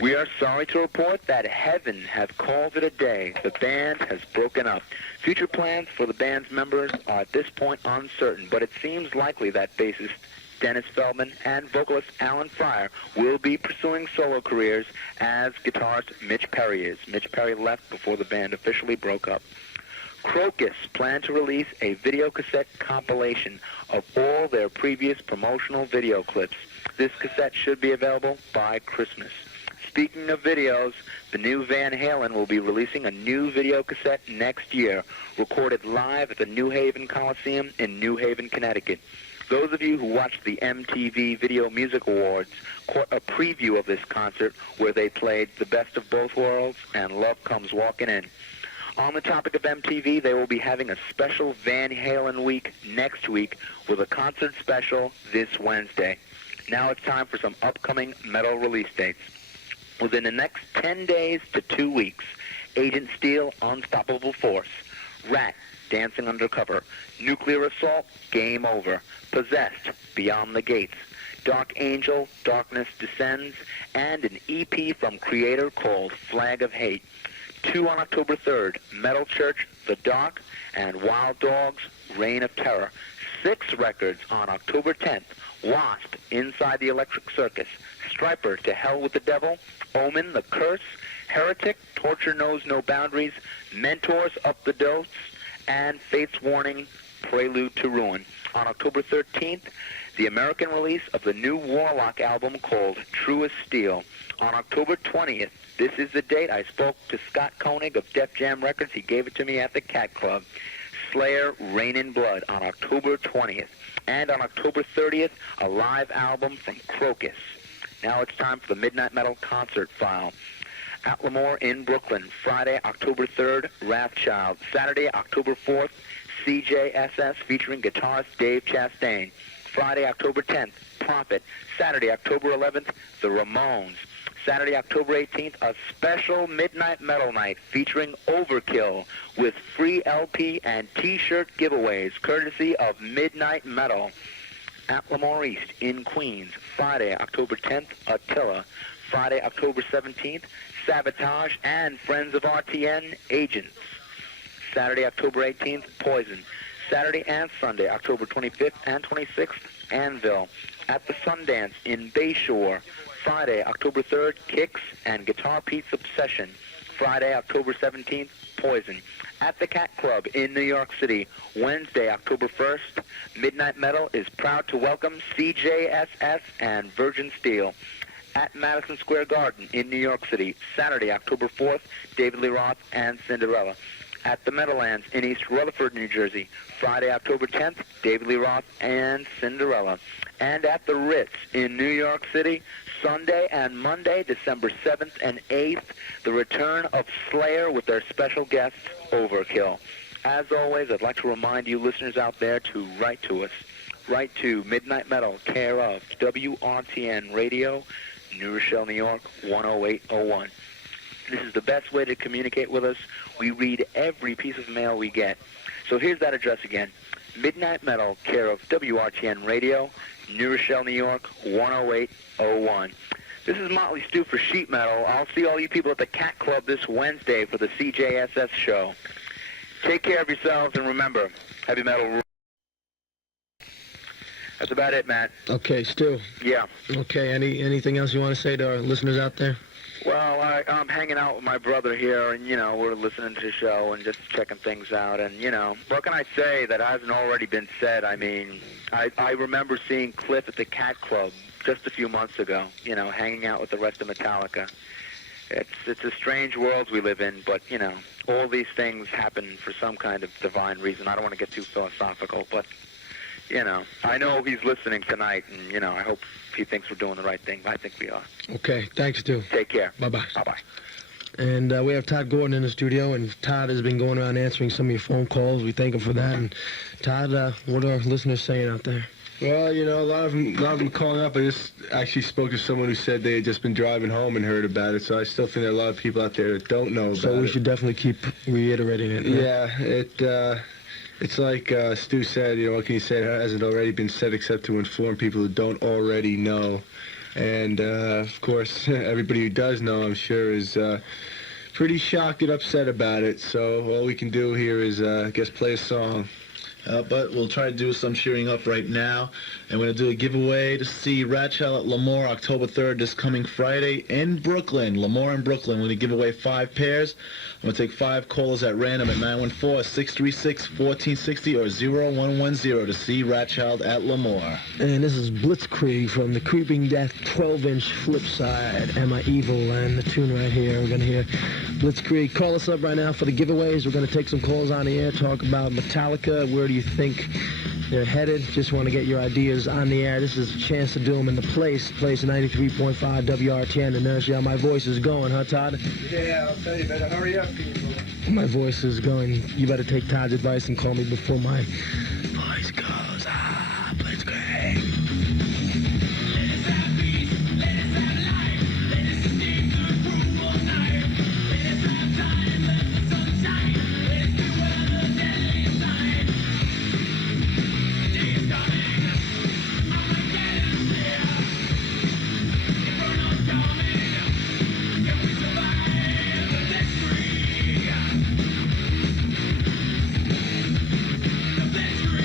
We are sorry to report that Heaven have called it a day. The band has broken up. Future plans for the band's members are at this point uncertain, but it seems likely that bassist Dennis Feldman and vocalist Alan Fryer will be pursuing solo careers as guitarist Mitch Perry is. Mitch Perry left before the band officially broke up. Crocus plan to release a video cassette compilation of all their previous promotional video clips. This cassette should be available by Christmas. Speaking of videos, the new Van Halen will be releasing a new video cassette next year, recorded live at the New Haven Coliseum in New Haven, Connecticut. Those of you who watched the MTV Video Music Awards caught a preview of this concert where they played The Best of Both Worlds and Love Comes Walking In. On the topic of MTV, they will be having a special Van Halen week next week with a concert special this Wednesday. Now it's time for some upcoming metal release dates. Within the next 10 days to 2 weeks, Agent Steel, Unstoppable Force, Rat, Dancing Undercover, Nuclear Assault, Game Over, Possessed, Beyond the Gates, Dark Angel, Darkness Descends, and an EP from Creator called Flag of Hate. 2 on October 3rd, Metal Church, The Dark, and Wild Dogs, Reign of Terror. 6 records on October 10th, Wasp, Inside the Electric Circus, Striper, To Hell with the Devil, Omen, The Curse, Heretic, Torture Knows No Boundaries, Mentors, Up the Dose, and Fate's Warning, Prelude to Ruin. On October 13th, the American release of the new Warlock album called Truest Steel. On October 20th, this is the date I spoke to Scott Koenig of Def Jam Records. He gave it to me at the Cat Club. Slayer, Rain in Blood on October 20th. And on October 30th, a live album from Crocus. Now it's time for the Midnight Metal concert file. At Lemoore in Brooklyn, Friday, October 3rd, Wrathchild. Saturday, October 4th, CJSS featuring guitarist Dave Chastain. Friday, October 10th, Prophet. Saturday, October 11th, The Ramones. Saturday, October 18th, a special Midnight Metal night featuring Overkill with free LP and T-shirt giveaways courtesy of Midnight Metal. At Lemoore East in Queens, Friday, October 10th, Attila. Friday, October 17th, Sabotage and Friends of RTN, Agents. Saturday, October 18th, Poison. Saturday and Sunday, October 25th and 26th, Anvil. At the Sundance in Bayshore, Friday, October 3rd, Kicks and Guitar Pete's Obsession. Friday, October 17th, Poison. At the Cat Club in New York City, Wednesday, October 1st, Midnight Metal is proud to welcome CJSS and Virgin Steel. at Madison Square Garden in New York City, Saturday, October 4th, David Lee Roth and Cinderella. At the Meadowlands in East Rutherford, New Jersey, Friday, October 10th, David Lee Roth and Cinderella. And at the Ritz in New York City, Sunday and Monday, December 7th and 8th, the return of Slayer with their special guests, Overkill. As always, I'd like to remind you listeners out there to write to us. Write to Midnight Metal, care of WRTN Radio, New Rochelle, New York, 10801. This is the best way to communicate with us. We read every piece of mail we get. So here's that address again. Midnight Metal, care of WRTN Radio, New Rochelle, New York, 10801. This is Motley Stew for Sheet Metal. I'll see all you people at the Cat Club this Wednesday for the CJSS show. Take care of yourselves, and remember, heavy metal rules. That's about it, Matt. Okay, Stu. Yeah. Okay, anything else you want to say to our listeners out there? Well, I'm hanging out with my brother here, and, we're listening to the show and just checking things out. And, what can I say that hasn't already been said? I mean, I remember seeing Cliff at the Cat Club just a few months ago, hanging out with the rest of Metallica. It's a strange world we live in, but, all these things happen for some kind of divine reason. I don't want to get too philosophical, but, I know he's listening tonight, and, I hope he thinks we're doing the right thing. I think we are. Okay, thanks, Stu. Take care. Bye-bye. Bye-bye. And we have Todd Gordon in the studio, and Todd has been going around answering some of your phone calls. We thank him for that. And Todd, what are our listeners saying out there? Well, a lot of them calling up. I just actually spoke to someone who said they had just been driving home and heard about it, so I still think there are a lot of people out there that don't know about it. So we should definitely keep reiterating it. Right? Yeah, it's like Stu said, what can you say? It hasn't already been said except to inform people who don't already know. And, of course, everybody who does know, I'm sure, is pretty shocked and upset about it. So all we can do here is, I guess, play a song. But we'll try to do some cheering up right now. And we're going to do a giveaway to see Ratchell at Lemoore October 3rd this coming Friday in Brooklyn. Lemoore in Brooklyn. We're going to give away 5 pairs. I'm going to take 5 callers at random at 914-636-1460 or 0110 to see Ratchell at Lemoore. And this is Blitzkrieg from the Creeping Death 12-inch flip side, Am I Evil? And the tune right here, we're going to hear Blitzkrieg. Call us up right now for the giveaways. We're going to take some calls on the air, talk about Metallica. Where do you think they're headed? Just want to get your ideas on the air. This is a chance to do them in the place 93.5 WRTN. And there's my voice is going, huh, Todd? Yeah, I'll tell you, better hurry up, people. My voice is going. You better take Todd's advice and call me before my voice goes. Blitzkrieg. Let's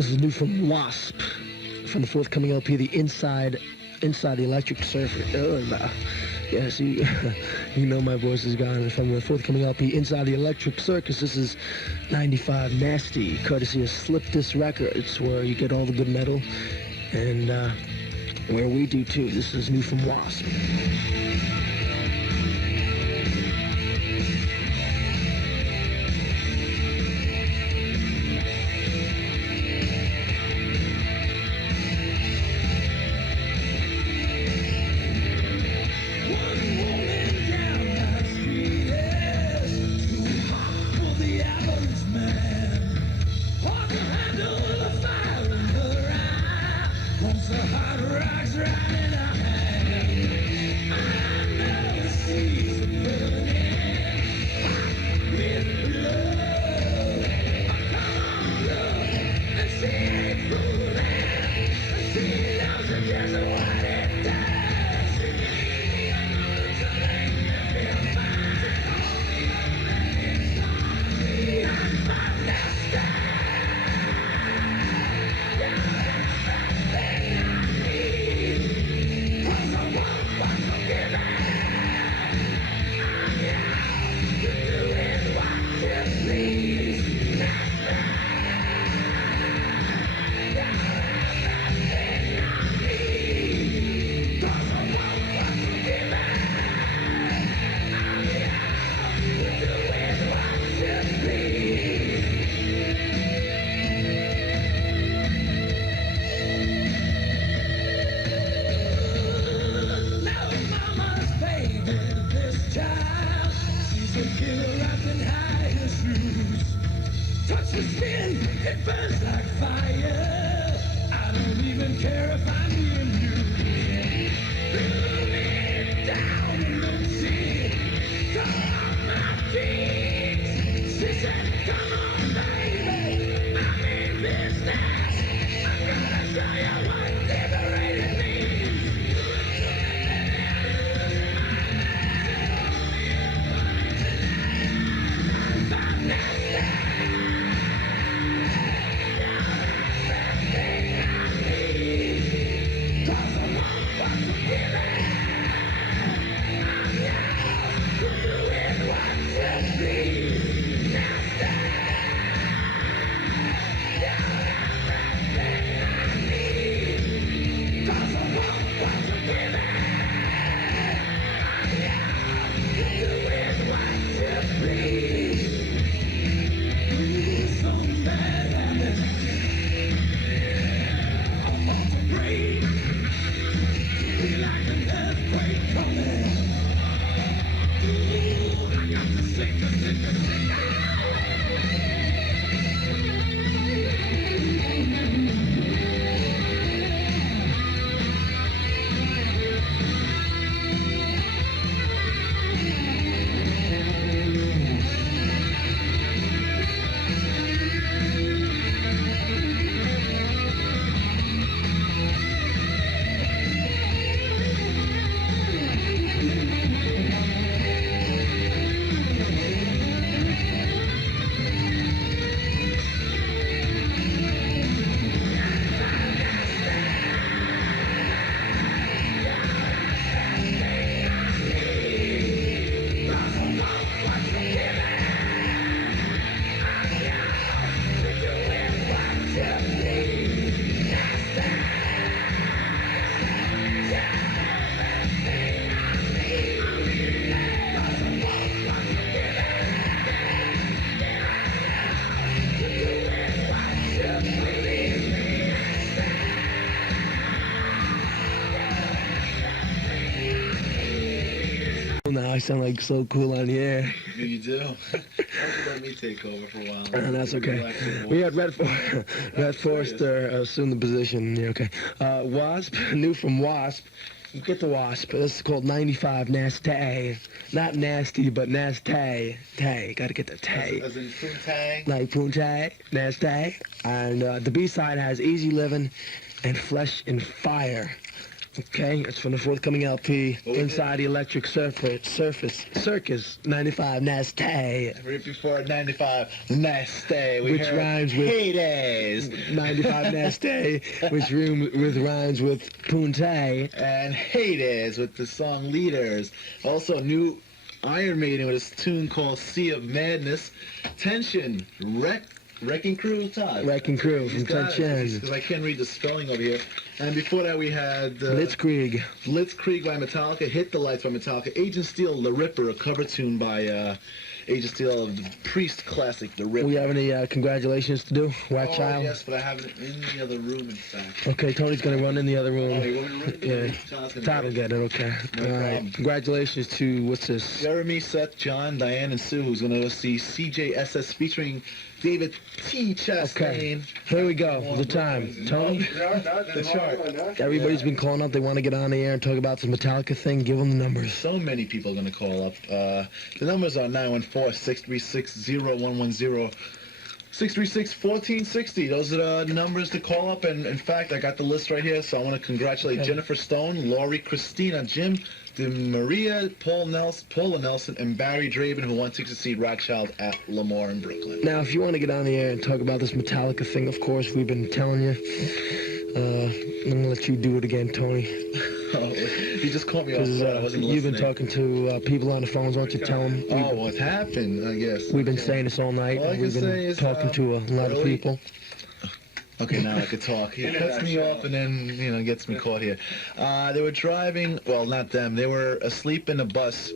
This is new from Wasp, from the forthcoming LP, the Inside the Electric Circuit. Yes, you know my voice is gone. From the forthcoming LP, Inside the Electric Circus, this is 95 Nasty, courtesy of Slip Disc Records, where you get all the good metal, and where we do too. This is new from Wasp. Now I sound like so cool on the air. You do. Why don't you let me take over for a while? That's okay. We had Red Forrester assume the position. Yeah, okay. Wasp, new from Wasp. Get the Wasp. This is called 95 Nasty. Not nasty, but nasty. Tay. Gotta get the tay. As in Poontang? Like Poontang. Nasty. And the B-side has Easy Living and Flesh and Fire. Okay, it's from the forthcoming LP, Inside the Electric Circus, 95 Nasty. Right before 95 Nasty, Which rhymes with Hades. 95 Nasty, which rhymes with Punte. And Hades with the song Leaders. Also, new Iron Maiden with a tune called Sea of Madness. Tension, Wrecking Crew, Todd. Wrecking Crew from Tension. Because I can't read the spelling over here. And before that we had... Blitzkrieg. Blitzkrieg by Metallica, Hit the Lights by Metallica, Agent Steel, The Ripper, a cover tune by Agent Steel of the Priest classic, The Ripper. We have any congratulations to do? Whack Oh, Child? yes, but I have it in the other room, in fact. Okay, Tony's going to run in the other room. Oh, you want me to run? Yeah, Todd will get it, okay. No All right, problem. congratulations to, what's this? Jeremy, Seth, John, Diane, and Sue, who's going to go see CJSS featuring David T. Chastain. Okay, here we go, the time. Tony? The chart. Everybody's been calling up. They want to get on the air and talk about this Metallica thing. Give them the numbers. So many people are going to call up. The numbers are 914-636-0110, 636-1460. Those are the numbers to call up. And in fact, I got the list right here. So I want to congratulate Jennifer Stone, Laurie, Christina, Jim, Maria, Paula Nelson, and Barry Draven, who won tickets to see Rothschild at Lamar in Brooklyn. Now, if you want to get on the air and talk about this Metallica thing, of course, we've been telling you. I'm going to let you do it again, Tony. You just caught me off guard. I wasn't listening. You've been talking to people on the phones. Why don't you tell them? Oh, what happened, I guess. We've been saying this all night. All I can We've say been is, talking to a lot of people. Okay, now I could talk. He cuts me off and then, gets me caught here. They were driving, well, not them. They were asleep in a bus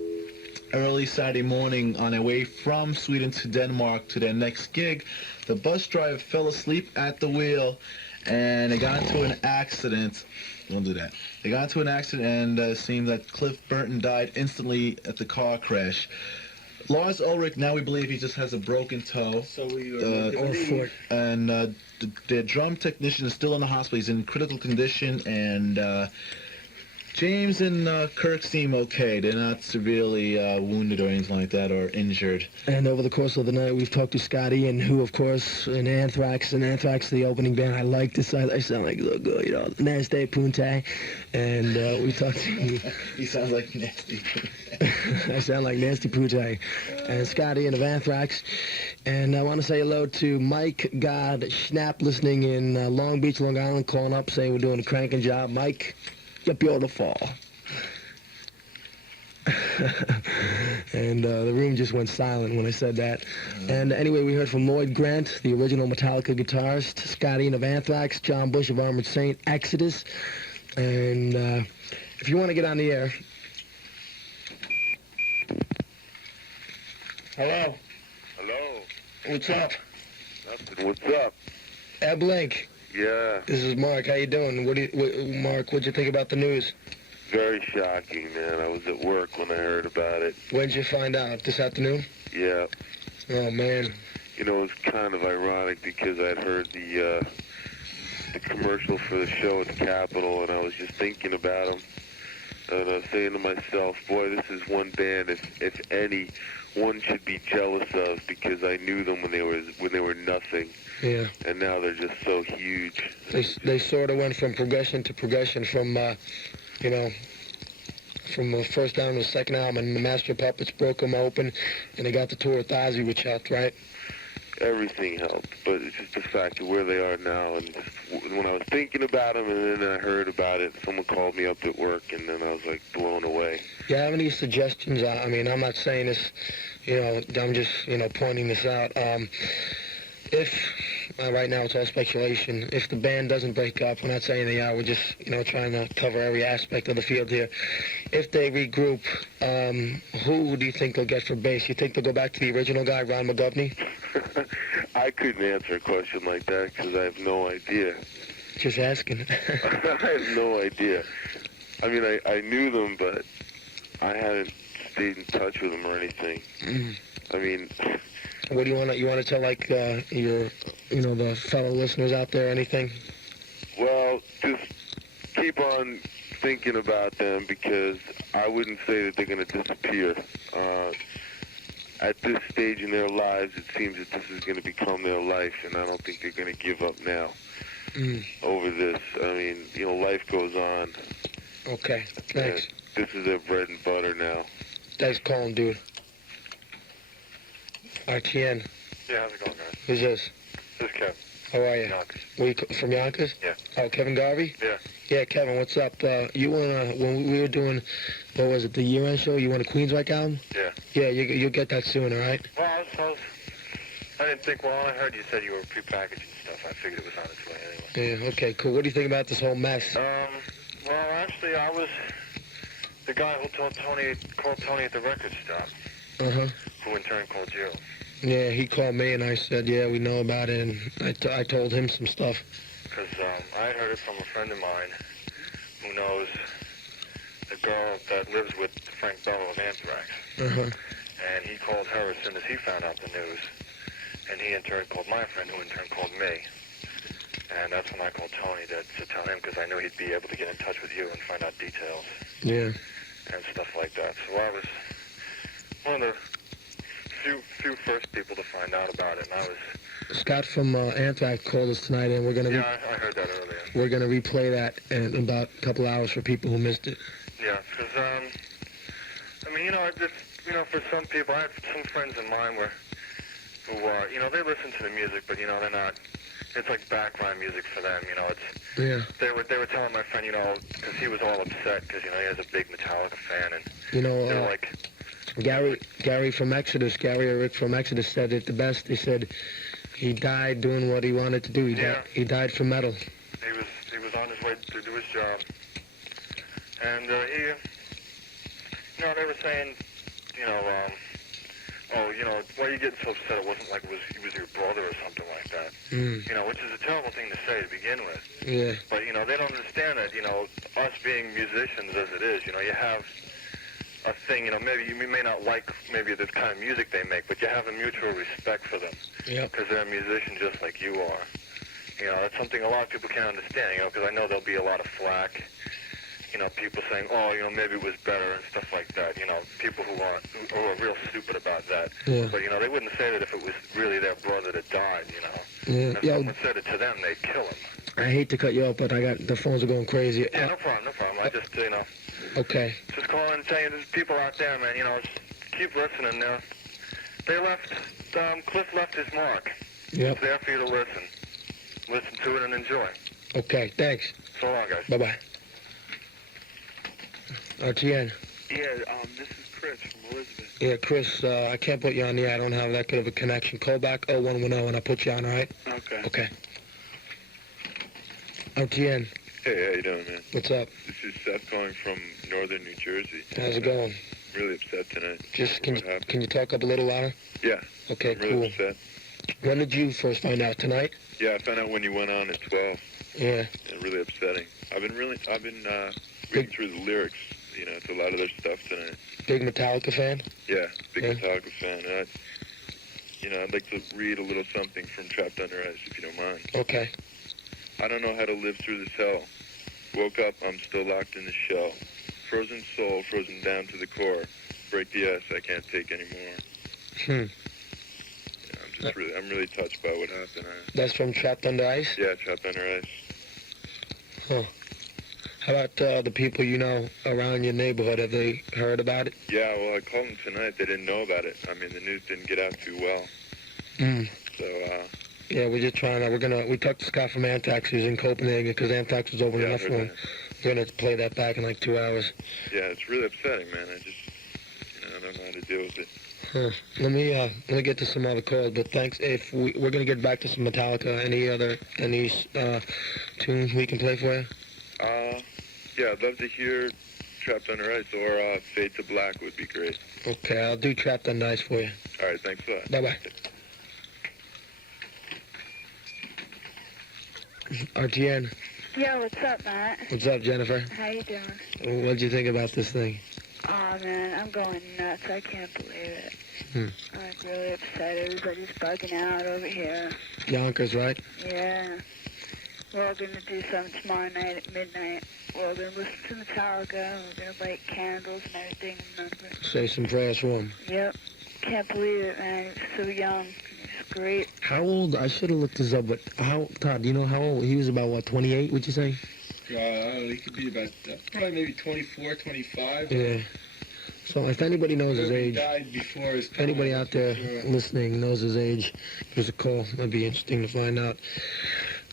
early Saturday morning on their way from Sweden to Denmark to their next gig. The bus driver fell asleep at the wheel, and they got into an accident. Don't do that. They got into an accident, and it seemed that Cliff Burton died instantly at the car crash. Lars Ulrich, now we believe he just has a broken toe. So we and their drum technician is still in the hospital. He's in critical condition, and James and Kirk seem okay. They're not severely wounded or anything like that, or injured. And over the course of the night, we've talked to Scott Ian, who, of course, in Anthrax, the opening band, I like this. I sound like, Nasty Punte. And we talked to him. He sounds like Nasty. I sound like Nasty Punte. And Scott Ian of Anthrax. And I want to say hello to Mike God Schnapp, listening in Long Beach, Long Island, calling up, saying we're doing a cranking job. Mike, you're beautiful. And the room just went silent when I said that. And anyway, we heard from Lloyd Grant, the original Metallica guitarist, Scott Ian of Anthrax, John Bush of Armored Saint, Exodus. And if you want to get on the air... Hello? Hello? What's up? Nothing. What's up? Ed Blink. Yeah. This is Mark. How you doing? Mark, what'd you think about the news? Very shocking, man. I was at work when I heard about it. When did you find out? This afternoon? Yeah. Oh, man. You know, it's kind of ironic because I'd heard the commercial for the show at the Capitol, and I was just thinking about them. And I was saying to myself, boy, this is one band, if any, one should be jealous of, because I knew them when they were nothing. Yeah. And now they're just so huge. They sort of went from progression to progression, from from the first album to the second album, and the Master of Puppets broke them open, and they got the tour with Ozzy, which helped, right? Everything helped, but it's just the fact of where they are now. And just, when I was thinking about them, and then I heard about it, someone called me up at work, and then I was like blown away. Do you have any suggestions? I mean, I'm not saying this, I'm just, pointing this out. If, right now it's all speculation, if the band doesn't break up, we're not saying they are, we're just, trying to cover every aspect of the field here. If they regroup, who do you think they'll get for bass? You think they'll go back to the original guy, Ron McGovney? I couldn't answer a question like that because I have no idea. Just asking. I have no idea. I mean, I knew them, but I hadn't stayed in touch with them or anything. I mean... What do you want to tell, like, your, the fellow listeners out there, anything? Well, just keep on thinking about them, because I wouldn't say that they're going to disappear. At this stage in their lives, it seems that this is going to become their life, and I don't think they're going to give up now over this. I mean, life goes on. Okay, thanks. This is their bread and butter now. Thanks for calling, dude. RTN. Yeah, how's it going, man? Who's this? This is Kevin. How are you? Yonkers. Were you from Yonkers? Yeah. Oh, Kevin Garvey? Yeah. Yeah, Kevin, what's up? You wanna, when we were doing, what was it, the year-end show, you want a Queensryche album? Yeah. Yeah, you'll get that soon, all right? Well, I didn't think, well, I heard you said you were prepackaging stuff. I figured it was on its way anyway. Yeah, okay, cool. What do you think about this whole mess? Well, actually, I was the guy who called Tony at the record stop, Uh-huh. who in turn called you. Yeah, he called me and I said, yeah, we know about it, and I told him some stuff. Because I heard it from a friend of mine who knows the girl that lives with Frank Bello of Anthrax. Uh-huh. And he called her as soon as he found out the news. And he in turn called my friend, who in turn called me. And that's when I called Tony to tell him, because I knew he'd be able to get in touch with you and find out details. Yeah. And stuff like that. So I was one of the few first people to find out about it, and I was... Scott from Anthrax called us tonight, and we're gonna... Yeah, I heard that earlier. We're gonna replay that in about a couple hours for people who missed it. Yeah, because, I mean, for some people, I have some friends of mine who they listen to the music, but, they're not... It's like background music for them, it's... Yeah. They were telling my friend, because he was all upset, because, he has a big Metallica fan, and... they're like... Gary from Exodus, Gary or Rick from Exodus said it the best. He said he died doing what he wanted to do. He died for metal. He was on his way to do his job. And, they were saying, why are you getting so upset? It wasn't like he was your brother or something like that. Which is a terrible thing to say to begin with. Yeah. But, they don't understand that, us being musicians as it is, you have a thing, maybe you may not like this kind of music they make, but you have a mutual respect for them. Yeah. Because they're a musician just like you are. That's something a lot of people can't understand, because I know there'll be a lot of flack. People saying, oh, maybe it was better and stuff like that. People who are real stupid about that. Yeah. But, they wouldn't say that if it was really their brother that died, Yeah. If someone said it to them, they'd kill him. I hate to cut you off, but the phones are going crazy. Yeah, no problem. I just, Okay. just calling and saying there's people out there, man, just keep listening now. They left, Cliff left his mark. Yep. It's there for you to listen. Listen to it and enjoy. Okay, thanks. So long, guys. Bye-bye. RTN. Yeah, this is Chris from Elizabeth. Yeah, Chris, I can't put you on the air. I don't have that good of a connection. Call back 0110 and I'll put you on, all right? Okay. Okay. RTN. Hey, how you doing, man? What's up? This is Seth calling from northern New Jersey. How's it going? Really upset tonight. Just, can you talk up a little louder? Yeah. Okay, I'm really cool. upset. When did you first find out? Tonight? Yeah, I found out when you went on at 12. Yeah. Really upsetting. I've been reading through the lyrics, to a lot of their stuff tonight. Big Metallica fan? Yeah, big Metallica fan. I'd like to read a little something from Trapped Under Ice, if you don't mind. Okay. I don't know how to live through this hell. Woke up, I'm still locked in the shell. Frozen soul, frozen down to the core. Break the ice, I can't take anymore. I'm really touched by what happened. That's from Trapped Under Ice? Yeah, Trapped Under Ice. Huh. How about the people you know around your neighborhood? Have they heard about it? Yeah, well, I called them tonight. They didn't know about it. I mean, the news didn't get out too well. So, yeah, we're just trying to, we talked to Scott from Anthrax, who's in Copenhagen, because Anthrax was over in the left room. We're going to play that back in like 2 hours. Yeah, it's really upsetting, man. I just, I don't know how to deal with it. Huh. Let me get to some other calls, but thanks. If we're going to get back to some Metallica, any tunes we can play for you? Yeah, I'd love to hear Trapped Under Ice or Fade to Black would be great. Okay, I'll do Trapped Under Ice for you. All right, thanks a lot. Bye-bye. RTN. Yo, what's up, Matt? What's up, Jennifer? How you doing? What'd you think about this thing? Oh, man, I'm going nuts. I can't believe it. I'm like really upset. Everybody's bugging out over here. Yonkers, right? Yeah. We're all going to do something tomorrow night at midnight. We're all going to listen to Metallica. We're going to light candles and everything, remember? Say some prayers for him. Yep. Can't believe it, man. He's so young. He's great. How old? I should have looked this up, but Todd, do you know how old? He was about, what, 28, would you say? God, I don't know, he could be about, probably maybe 24, 25. Yeah. So if anybody knows his age, Died before his if anybody out there listening knows his age, give us a call. That'd be interesting to find out.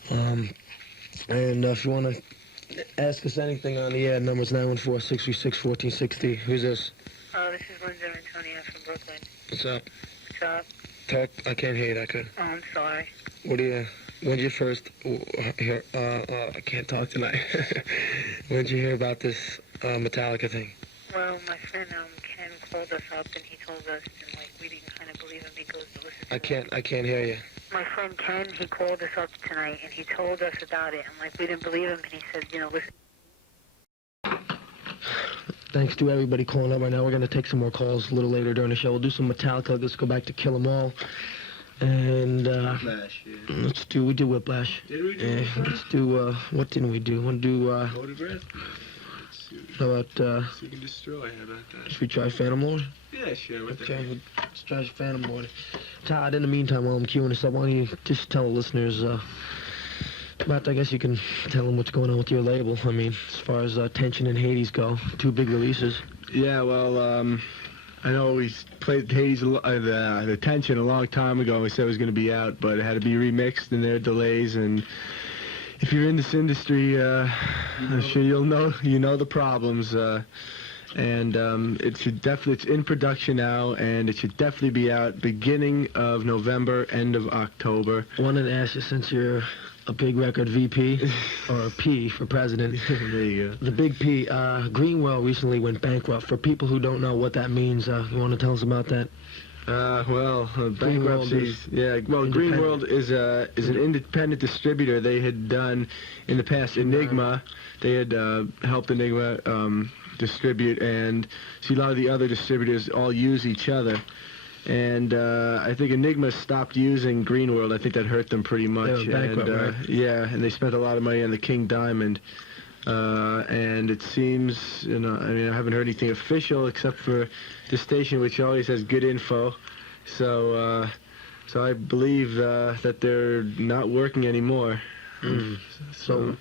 And if you want to ask us anything on the air, number's 914-636-1460. Who's this? This is Linda Antonia from Brooklyn. What's up? What's up? Talk. I can't hear you that good. Oh, I'm sorry. When did you first hear, I can't talk tonight. When did you hear about this Metallica thing? Well, my friend Ken called us up and he told us, and like we didn't kind of believe him because I can't hear you. My friend Ken, he called us up tonight and he told us about it, and like we didn't believe him, and he said, listen. Thanks to everybody calling up right now. We're going to take some more calls a little later during the show. We'll do some Metallica. Let's go back to Kill 'Em All. And Whiplash, yeah. we did Whiplash. Did we do Whiplash? Let's do, what didn't we do? Want to do, Photograph? how about, Seek and Destroy, how about that? should we try Phantom Lord? Yeah, sure. Let's try Phantom Lord. Todd, in the meantime, while I'm queuing this up, why don't you just tell the listeners, Matt, I guess you can tell them what's going on with your label. I mean, as far as Tension and Hades go, 2 big releases. Yeah, well, I know we played Hades, the Tension a long time ago. We said it was going to be out, but it had to be remixed, and there are delays. And if you're in this industry, I'm sure you know the problems. And it's in production now, and it should definitely be out beginning of November, end of October. Wanted to ask you, since you're a big record VP, or a P for president. There you go. The big P. Greenwell recently went bankrupt. For people who don't know what that means, you want to tell us about that? Bankruptcies. Greenworld is an independent distributor. They had done in the past Enigma. They had helped Enigma distribute, and see a lot of the other distributors all use each other. And I think Enigma stopped using Greenworld. I think that hurt them pretty much. They were bankrupt, right? Yeah, and they spent a lot of money on the King Diamond. And it seems, I haven't heard anything official except for the station, which always has good info. So I believe that they're not working anymore. So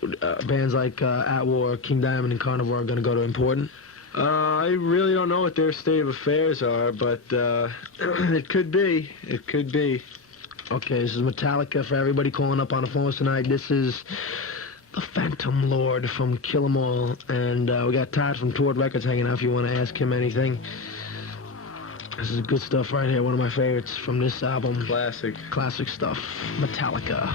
bands like At War, King Diamond, and Carnivore are going to go to Important? I really don't know what their state of affairs are, but it could be. It could be. Okay, this is Metallica. For everybody calling up on the phones tonight, this is the Phantom Lord from Kill 'Em All. And we got Todd from Toward Records hanging out if you want to ask him anything. This is good stuff right here. One of my favorites from this album. Classic stuff. Metallica.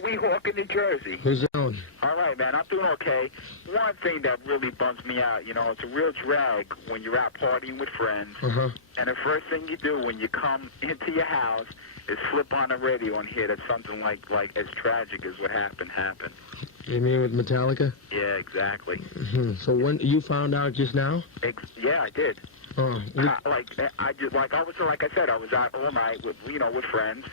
Weehawken, New Jersey. Who's on? All right, man, I'm doing okay. One thing that really bums me out, you know, it's a real drag when you're out partying with friends, and the first thing you do when you come into your house is flip on the radio and hear that something like as tragic as what happened. You mean with Metallica? Yeah, exactly. So when you found out just now? Yeah, I did. Oh, like I said, I was out all night with friends,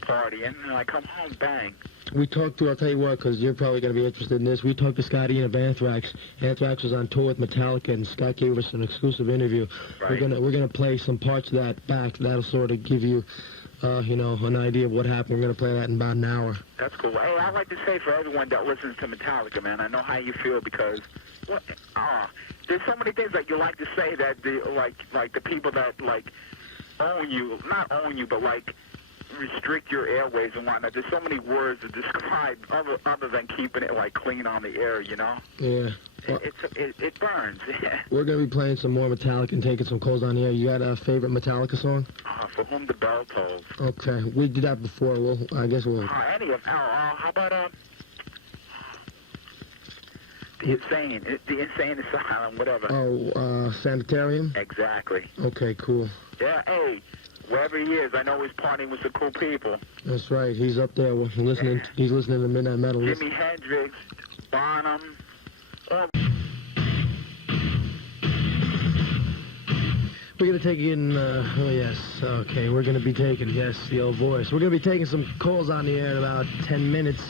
partying, and I come home, bang. We talked to, I'll tell you what, because you're probably going to be interested in this. We talked to Scott Ian of Anthrax. Anthrax was on tour with Metallica, and Scott gave us an exclusive interview. Right. We're gonna play some parts of that back. That'll sort of give you, an idea of what happened. We're gonna play that in about an hour. That's cool. Hey, I'd like to say for everyone that listens to Metallica, man, I know how you feel because there's so many things that you like to say that the people that own you, not own you, but restrict your airways and whatnot. There's so many words to describe other than keeping it clean on the air, you know? Yeah. Well, it burns. We're gonna be playing some more Metallica and taking some calls on the air. You got a favorite Metallica song? For Whom the Bell Tolls. Okay, we did that before. I guess we'll. Any of how about the insane asylum, whatever. Oh, Sanitarium. Exactly. Okay, cool. Yeah. Hey, wherever he is, I know he's partying with some cool people. That's right. He's up there listening. He's listening to Midnight Metal. Jimi Hendrix, Bonham. We're going to take in, okay, we're going to be taking, the old voice. We're going to be taking some calls on the air in about 10 minutes.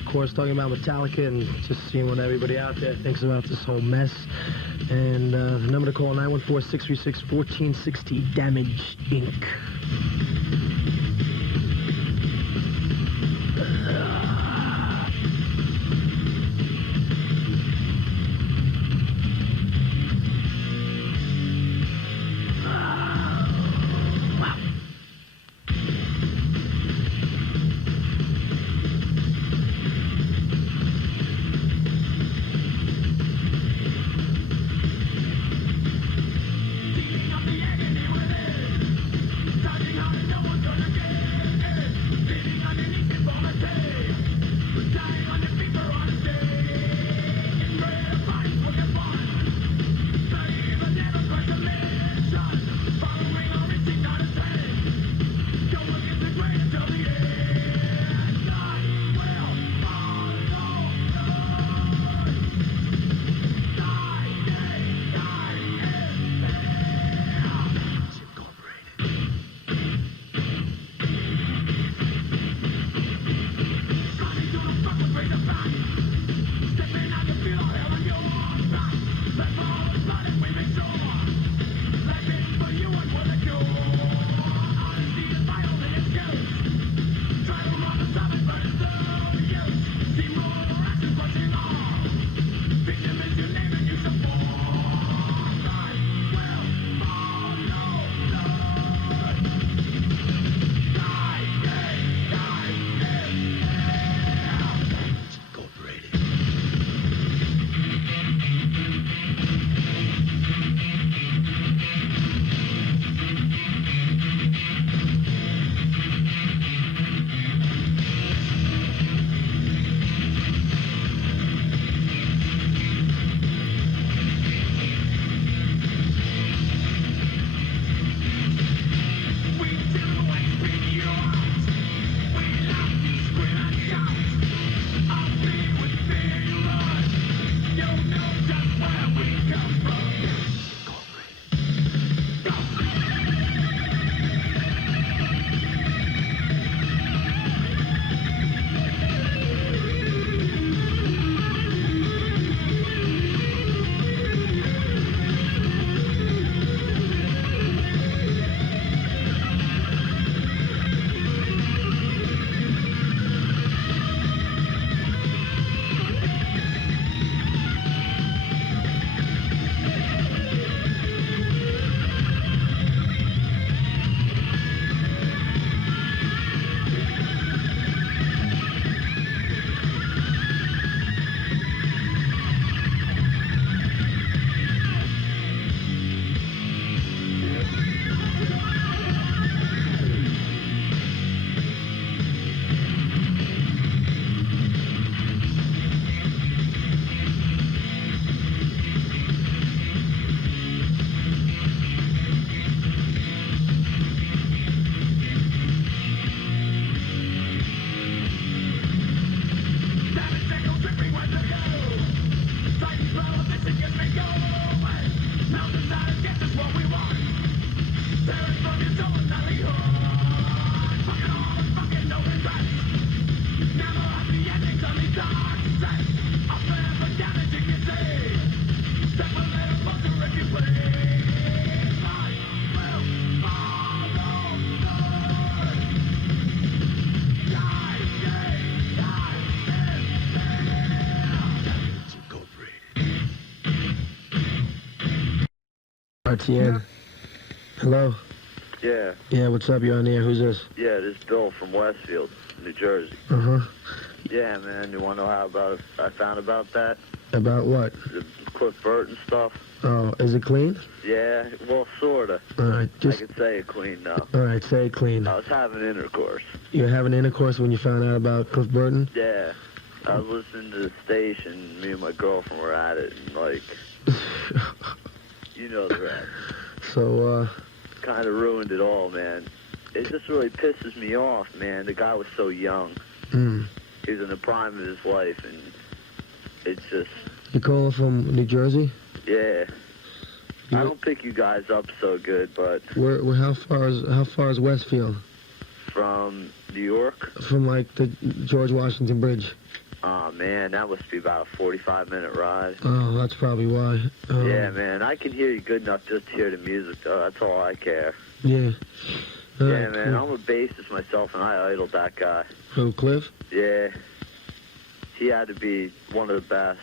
Of course, talking about Metallica and just seeing what everybody out there thinks about this whole mess. And the number to call, 914-636-1460, Damage, Inc. RTN. Hello? Yeah. Yeah, what's up? You're on the air. Who's this? Yeah, this is Bill from Westfield, New Jersey. Uh-huh. Yeah, man, you want to know how I found about that? About what? The Cliff Burton stuff? Oh, is it clean? Yeah, well, sorta. All right, just... I could say it clean now. All right, say it clean. I was having intercourse. You were having intercourse when you found out about Cliff Burton? Yeah. I was listening to the station, me and my girlfriend were at it, and, like, you know the rest. So, kind of ruined it all, man. It just really pisses me off, man. The guy was so young. He was in the prime of his life, and it's just... You calling from New Jersey? Yeah. I don't pick you guys up so good, but... We're how far is Westfield? From New York? From, like, the George Washington Bridge. Oh, man, that must be about a 45-minute ride. Oh, that's probably why. Yeah, man, I can hear you good enough just to hear the music, though. That's all I care. Yeah. Yeah, man, I'm a bassist myself, and I idol that guy. Who, Cliff? Yeah. He had to be one of the best.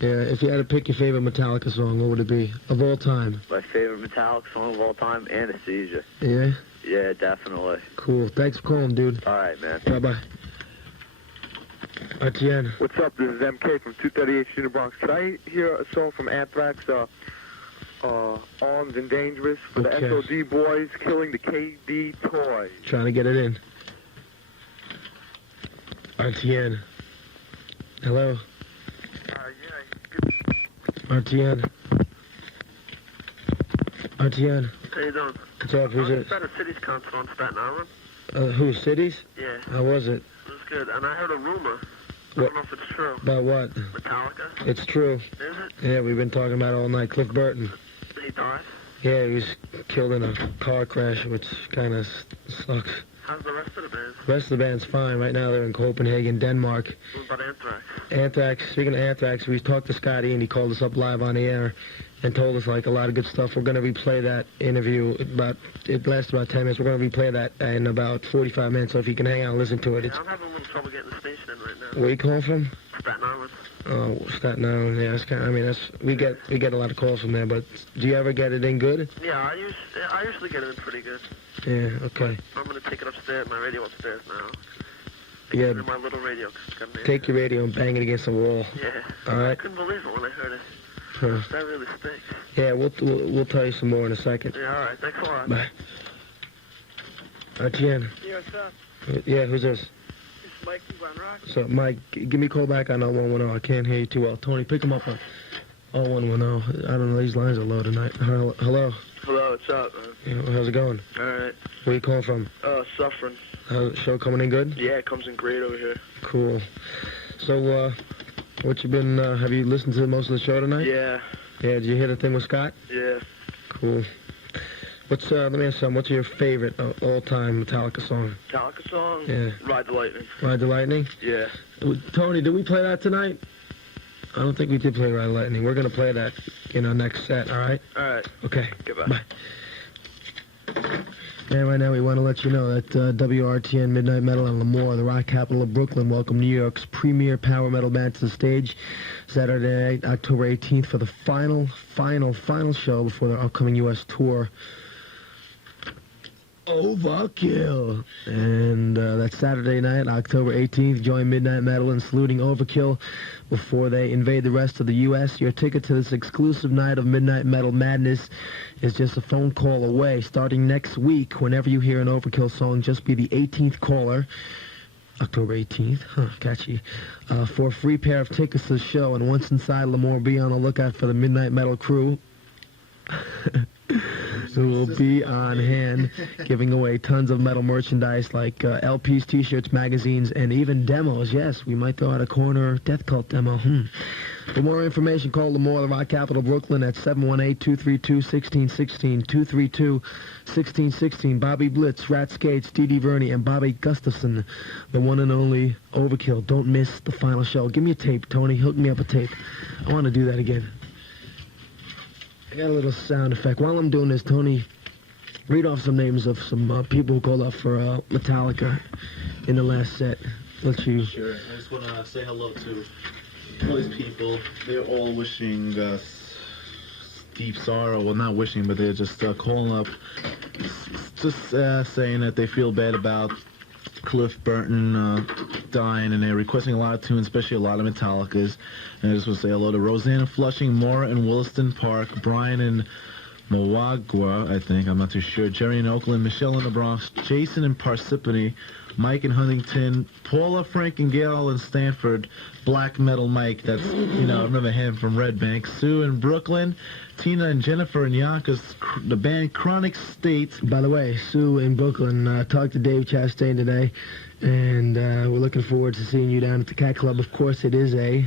Yeah, if you had to pick your favorite Metallica song, what would it be? Of all time? My favorite Metallica song of all time, Anesthesia. Yeah? Yeah, definitely. Cool. Thanks for calling, dude. All right, man. Bye-bye. RTN. What's up? This is MK from 238 Unit Bronx. Could I hear a song from Anthrax, Armed and Dangerous, for the SOD boys killing the KD toys? Trying to get it in. RTN. Hello? RTN. RTN. How you doing? What's up? Who's it? I was at a Cities concert on Staten Island. Who, Cities? Yeah. How was it? It was good, and I heard a rumor. I don't know if it's true. About what? Metallica? It's true. Is it? Yeah, we've been talking about it all night. Cliff Burton. He died? Yeah, he was killed in a car crash, which kind of sucks. How's the rest of the band? The rest of the band's fine. Right now they're in Copenhagen, Denmark. What about Anthrax? Anthrax, speaking of Anthrax, we talked to Scotty and he called us up live on the air and told us like a lot of good stuff. We're going to replay that interview. It lasted about 10 minutes. We're going to replay that in about 45 minutes, so if you can hang out and listen to it. Yeah, I'm having a little trouble getting the station in right now. Where you calling from? Staten Island. Oh, Staten Island. Yeah, it's kind of, I mean, we get a lot of calls from there, but do you ever get it in good? Yeah, I usually get it in pretty good. Yeah, okay. I'm going to take it upstairs, my radio upstairs now. Yeah. Put it in my little radio. Take your radio and bang it against the wall. Yeah. All right. I couldn't believe it when I heard it. Huh. That really stinks. Yeah, we'll tell you some more in a second. Yeah, all right. Thanks a lot. Bye. RTN. Yeah, what's up? Yeah, who's this? It's Mike from Glen Rock. So, Mike, give me a call back on 0110. I can't hear you too well. Tony, pick him up on 0110. I don't know, these lines are low tonight. Hello? Hello, what's up, man? Yeah, how's it going? All right. Where you calling from? Suffering. Show coming in good? Yeah, it comes in great over here. Cool. So, what you been, have you listened to most of the show tonight? Yeah. Yeah, did you hear the thing with Scott? Yeah. Cool. What's, let me ask you something. What's your favorite all-time Metallica song? Metallica song? Yeah. Ride the Lightning. Ride the Lightning? Yeah. Tony, did we play that tonight? I don't think we did play Ride the Lightning. We're going to play that in our next set, all right? All right. Okay. Goodbye. Bye. And right now we want to let you know that WRTN Midnight Metal and Lemoore, the rock capital of Brooklyn, welcome New York's premier power metal band to the stage Saturday night, October 18th, for the final show before their upcoming U.S. tour, Overkill. And that's Saturday night, October 18th. Join Midnight Metal in saluting Overkill before they invade the rest of the U.S. Your ticket to this exclusive night of Midnight Metal madness is just a phone call away. Starting next week, whenever you hear an Overkill song, just be the 18th caller. October 18th, catchy, for a free pair of tickets to the show. And once inside Lemoore, be on the lookout for the Midnight Metal crew, who will be on hand giving away tons of metal merchandise like LPs, T-shirts, magazines, and even demos. Yes, we might throw out a corner Death Cult demo. For more information, call Lemoore, the rock capital of Brooklyn, at 718-232-1616, 232-1616. Bobby Blitz, Rat Skates, Dee Verney, and Bobby Gustafson, the one and only Overkill. Don't miss the final show. Give me a tape, Tony. Hook me up a tape. I want to do that again. I got a little sound effect. While I'm doing this, Tony, read off some names of some people who called up for Metallica in the last set. Let you... Sure. I just want to say hello to all these people. They're all wishing us deep sorrow. Well, not wishing, but they're just calling up, just saying that they feel bad about Cliff Burton dying, and they're requesting a lot of tunes, especially a lot of Metallicas. And I just want to say hello to Roseanne in Flushing, Maura in Williston Park, Brian in Mawagwa, I think, I'm not too sure, Jerry in Oakland, Michelle in the Bronx, Jason in Parsippany, Mike in Huntington, Paula, Frank, and Gail in Stanford, Black Metal Mike, that's, you know, I remember him from Red Bank, Sue in Brooklyn, Tina and Jennifer in Yonkers, the band Chronic State. By the way, Sue in Brooklyn, talked to Dave Chastain today, and we're looking forward to seeing you down at the Cat Club. Of course, it is a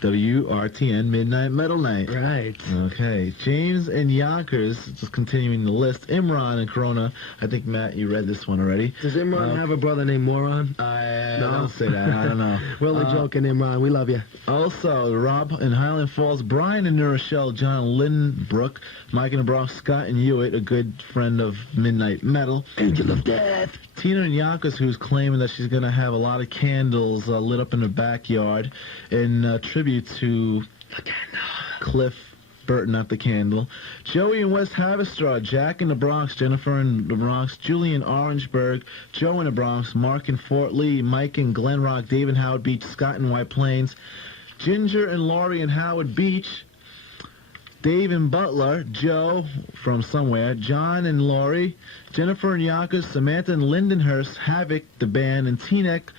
WRTN Midnight Metal Night. Right. Okay. James and Yonkers, just continuing the list. Imran and Corona. I think, Matt, you read this one already. Does Imran have a brother named Moron? No? Don't say that. I don't know. We're only joking, Imran. We love you. Also, Rob in Highland Falls, Brian in New Rochelle, John Lindbrook, Mike in the Bronx, Scott and Hewitt, a good friend of Midnight Metal. Angel of Death. Tina in Yonkers, who's claiming that she's going to have a lot of candles lit up in the backyard in tribute to Cliff Burton, not the candle. Joey in West Haverstraw, Jack in the Bronx, Jennifer in the Bronx, Julie in Orangeburg, Joe in the Bronx, Mark in Fort Lee, Mike in Glen Rock, Dave in Howard Beach, Scott in White Plains, Ginger and Laurie in Howard Beach, Dave in Butler, Joe from somewhere, John and Laurie, Jennifer in Yonkers, Samantha in Lindenhurst, Havoc, the band, and Teaneck,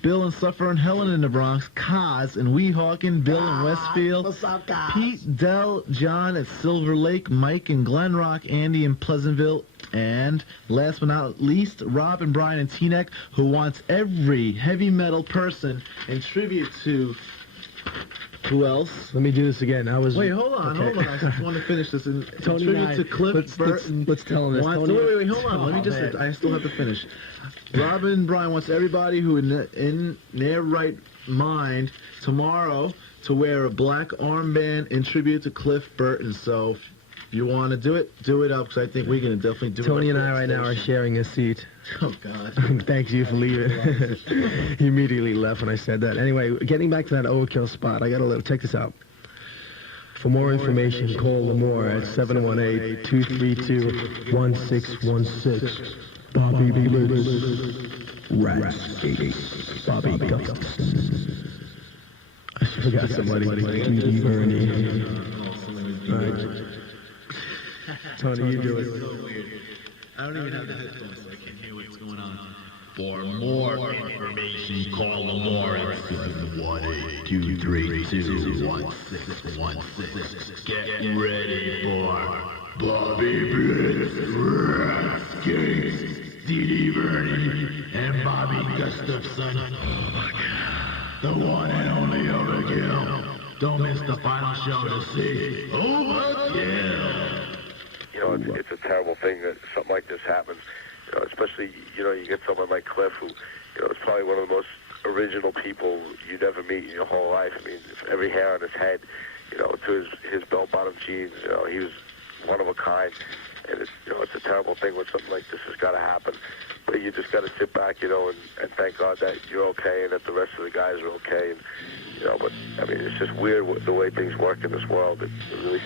Bill and Suffer and Helen in the Bronx, Kaz and Weehawken, Bill in Westfield, what's up, guys? Pete, Dell, John at Silver Lake, Mike in Glen Rock, Andy in Pleasantville, and last but not least, Rob and Brian in Teaneck, who wants every heavy metal person in tribute to... Who else? Let me do this again. Wait, hold on. I just want to finish this. In tribute to Cliff Burton. Let's tell him this. Wait, hold on. Let me just... I still have to finish. Robin Bryan wants everybody who in their right mind tomorrow to wear a black armband in tribute to Cliff Burton. So if you want to do it up, because I think we're going to definitely do it. Tony and I right now are sharing a seat. Oh, God. Thanks you for leaving. He immediately left when I said that. Anyway, getting back to that overkill spot, I got a little... Check this out. For more information, call Lamore at 718-232-1616. Bobby Blitz, Rat Skates, Bobby Gustafson. I forgot somebody. D.D. Bernie. Right. Tony, you do it. I don't even have the headphones, so I can't hear what's going on. For more information, call Lamore at 718-232-1616. Get ready for Bobby Blitz, Rat Skates, D.D. Bernie, and Bobby Gustafson. Oh my God. The one and only Overkill. Don't miss the final show to see Overkill. You know, it's a terrible thing that something like this happens. You know, especially, you know, you get someone like Cliff who, you know, is probably one of the most original people you'd ever meet in your whole life. I mean, every hair on his head, you know, to his bell-bottom jeans, you know, he was one of a kind. And it's, you know, it's a terrible thing when something like this has got to happen. But you just got to sit back, you know, and thank God that you're okay and that the rest of the guys are okay. And, you know, but, I mean, it's just weird the way things work in this world. It really...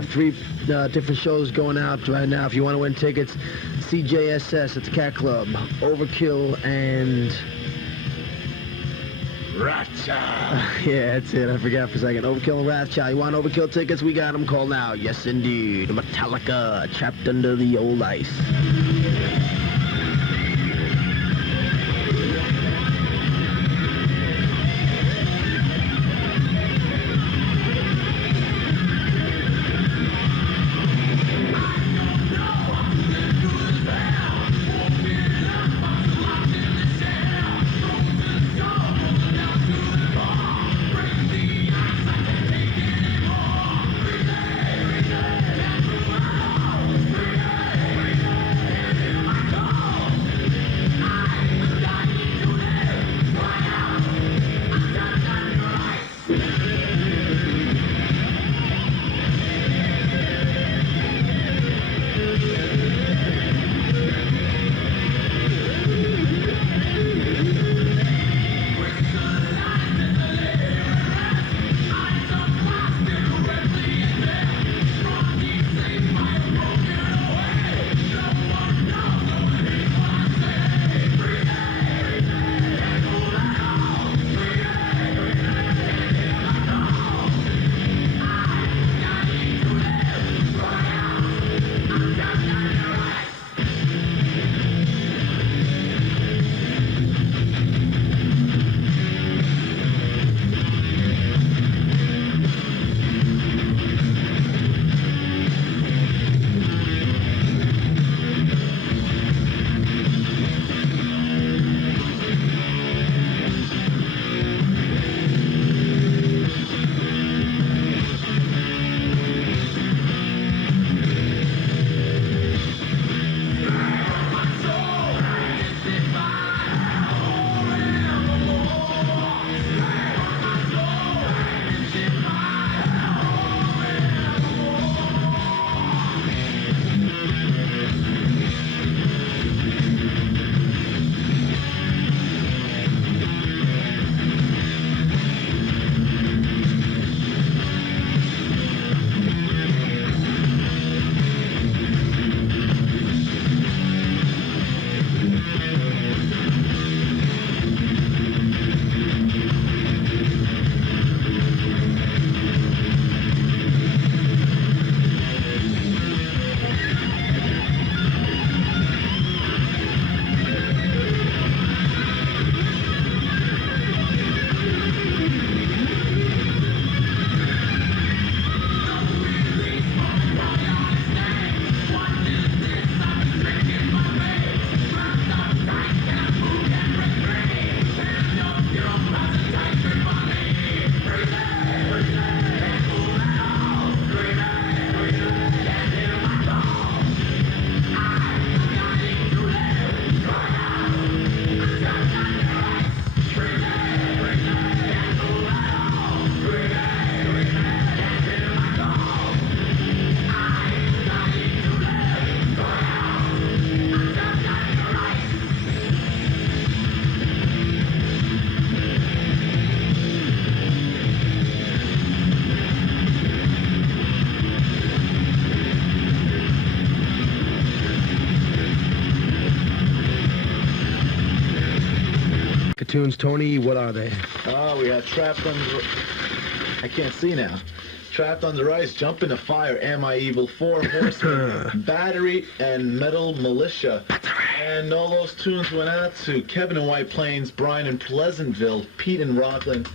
have 3 different shows going out right now. If you want to win tickets, CJSS at the Cat Club, Overkill, and... Wrathchild. Yeah, that's it. I forgot for a second. Overkill and Wrathchild. You want Overkill tickets? We got them. Call now. Yes, indeed. Metallica, Trapped Under the Old Ice. Tunes, Tony, what are they? Oh, we have Trapped Under... I can't see now. Trapped Under Ice, Jump in the Fire, Am I Evil, 4 Horsemen, Battery, and Metal Militia. And all those tunes went out to Kevin in White Plains, Brian in Pleasantville, Pete in Rockland,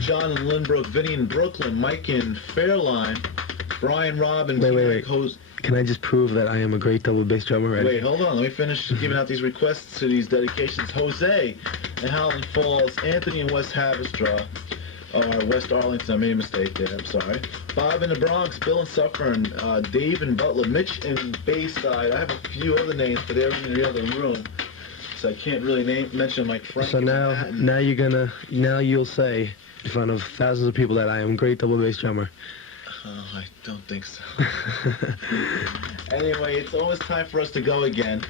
John in Lynbrook, Vinny in Brooklyn, Mike in Fairline, Brian, Rob, and... Wait. Can I just prove that I am a great double bass drummer? Wait, hold on. Let me finish giving out these requests to these dedications. Jose in Howland Falls, Anthony in West Haverstraw, or West Arlington. I made a mistake there. I'm sorry. Bob in the Bronx, Bill in Suffern, Dave in Butler, Mitch in Bayside. I have a few other names, but they're in the other room, so I can't really mention like Frank. So now you'll say in front of thousands of people that I am a great double bass drummer. Oh, I don't think so. Anyway, it's almost time for us to go again,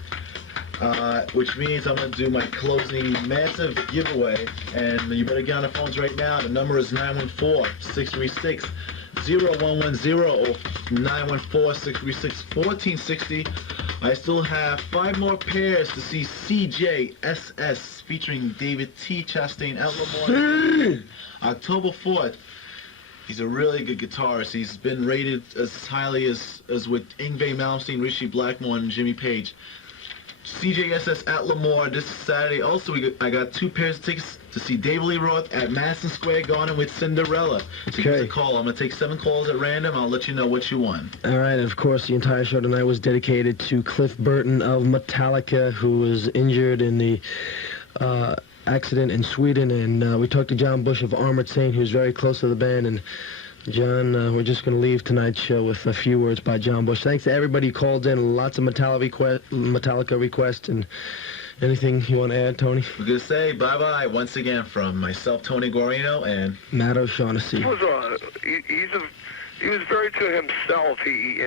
which means I'm going to do my closing massive giveaway, and you better get on the phones right now. The number is 914-636-0299. 0110 or 914-636-1460. I still have 5 more pairs to see CJSS featuring David T. Chastain at Lamar October 4th. He's a really good guitarist. He's been rated as highly as with Yngwie Malmsteen, Ritchie Blackmore, and Jimmy Page. CJSS at Lamar this Saturday. Also, I got 2 pairs of tickets to see David Lee Roth at Madison Square Garden with Cinderella. So give us a call. I'm going to take 7 calls at random. I'll let you know what you won. All right, and of course, the entire show tonight was dedicated to Cliff Burton of Metallica, who was injured in the accident in Sweden. And we talked to John Bush of Armored Saint, who's very close to the band. And John, we're just going to leave tonight's show with a few words by John Bush. Thanks to everybody who called in. Lots of Metallica requests. And anything you want to add, Tony? We're going to say bye-bye once again from myself, Tony Guarino, and Matt O'Shaughnessy. He was very to himself. He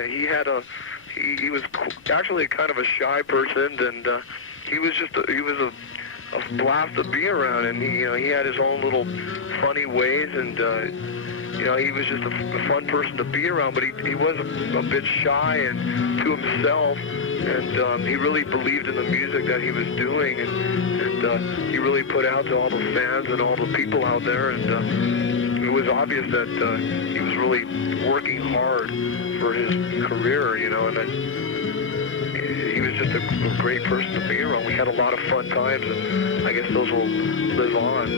was actually kind of a shy person, and he was a blast to be around, and he had his own little funny ways, and he was just a fun person to be around, but he was a bit shy and to himself, and he really believed in the music that he was doing, and he really put out to all the fans and all the people out there, and it was obvious that he was really working hard for his career, and then he was just a great person to be around. We had a lot of fun times, and I guess those will live on.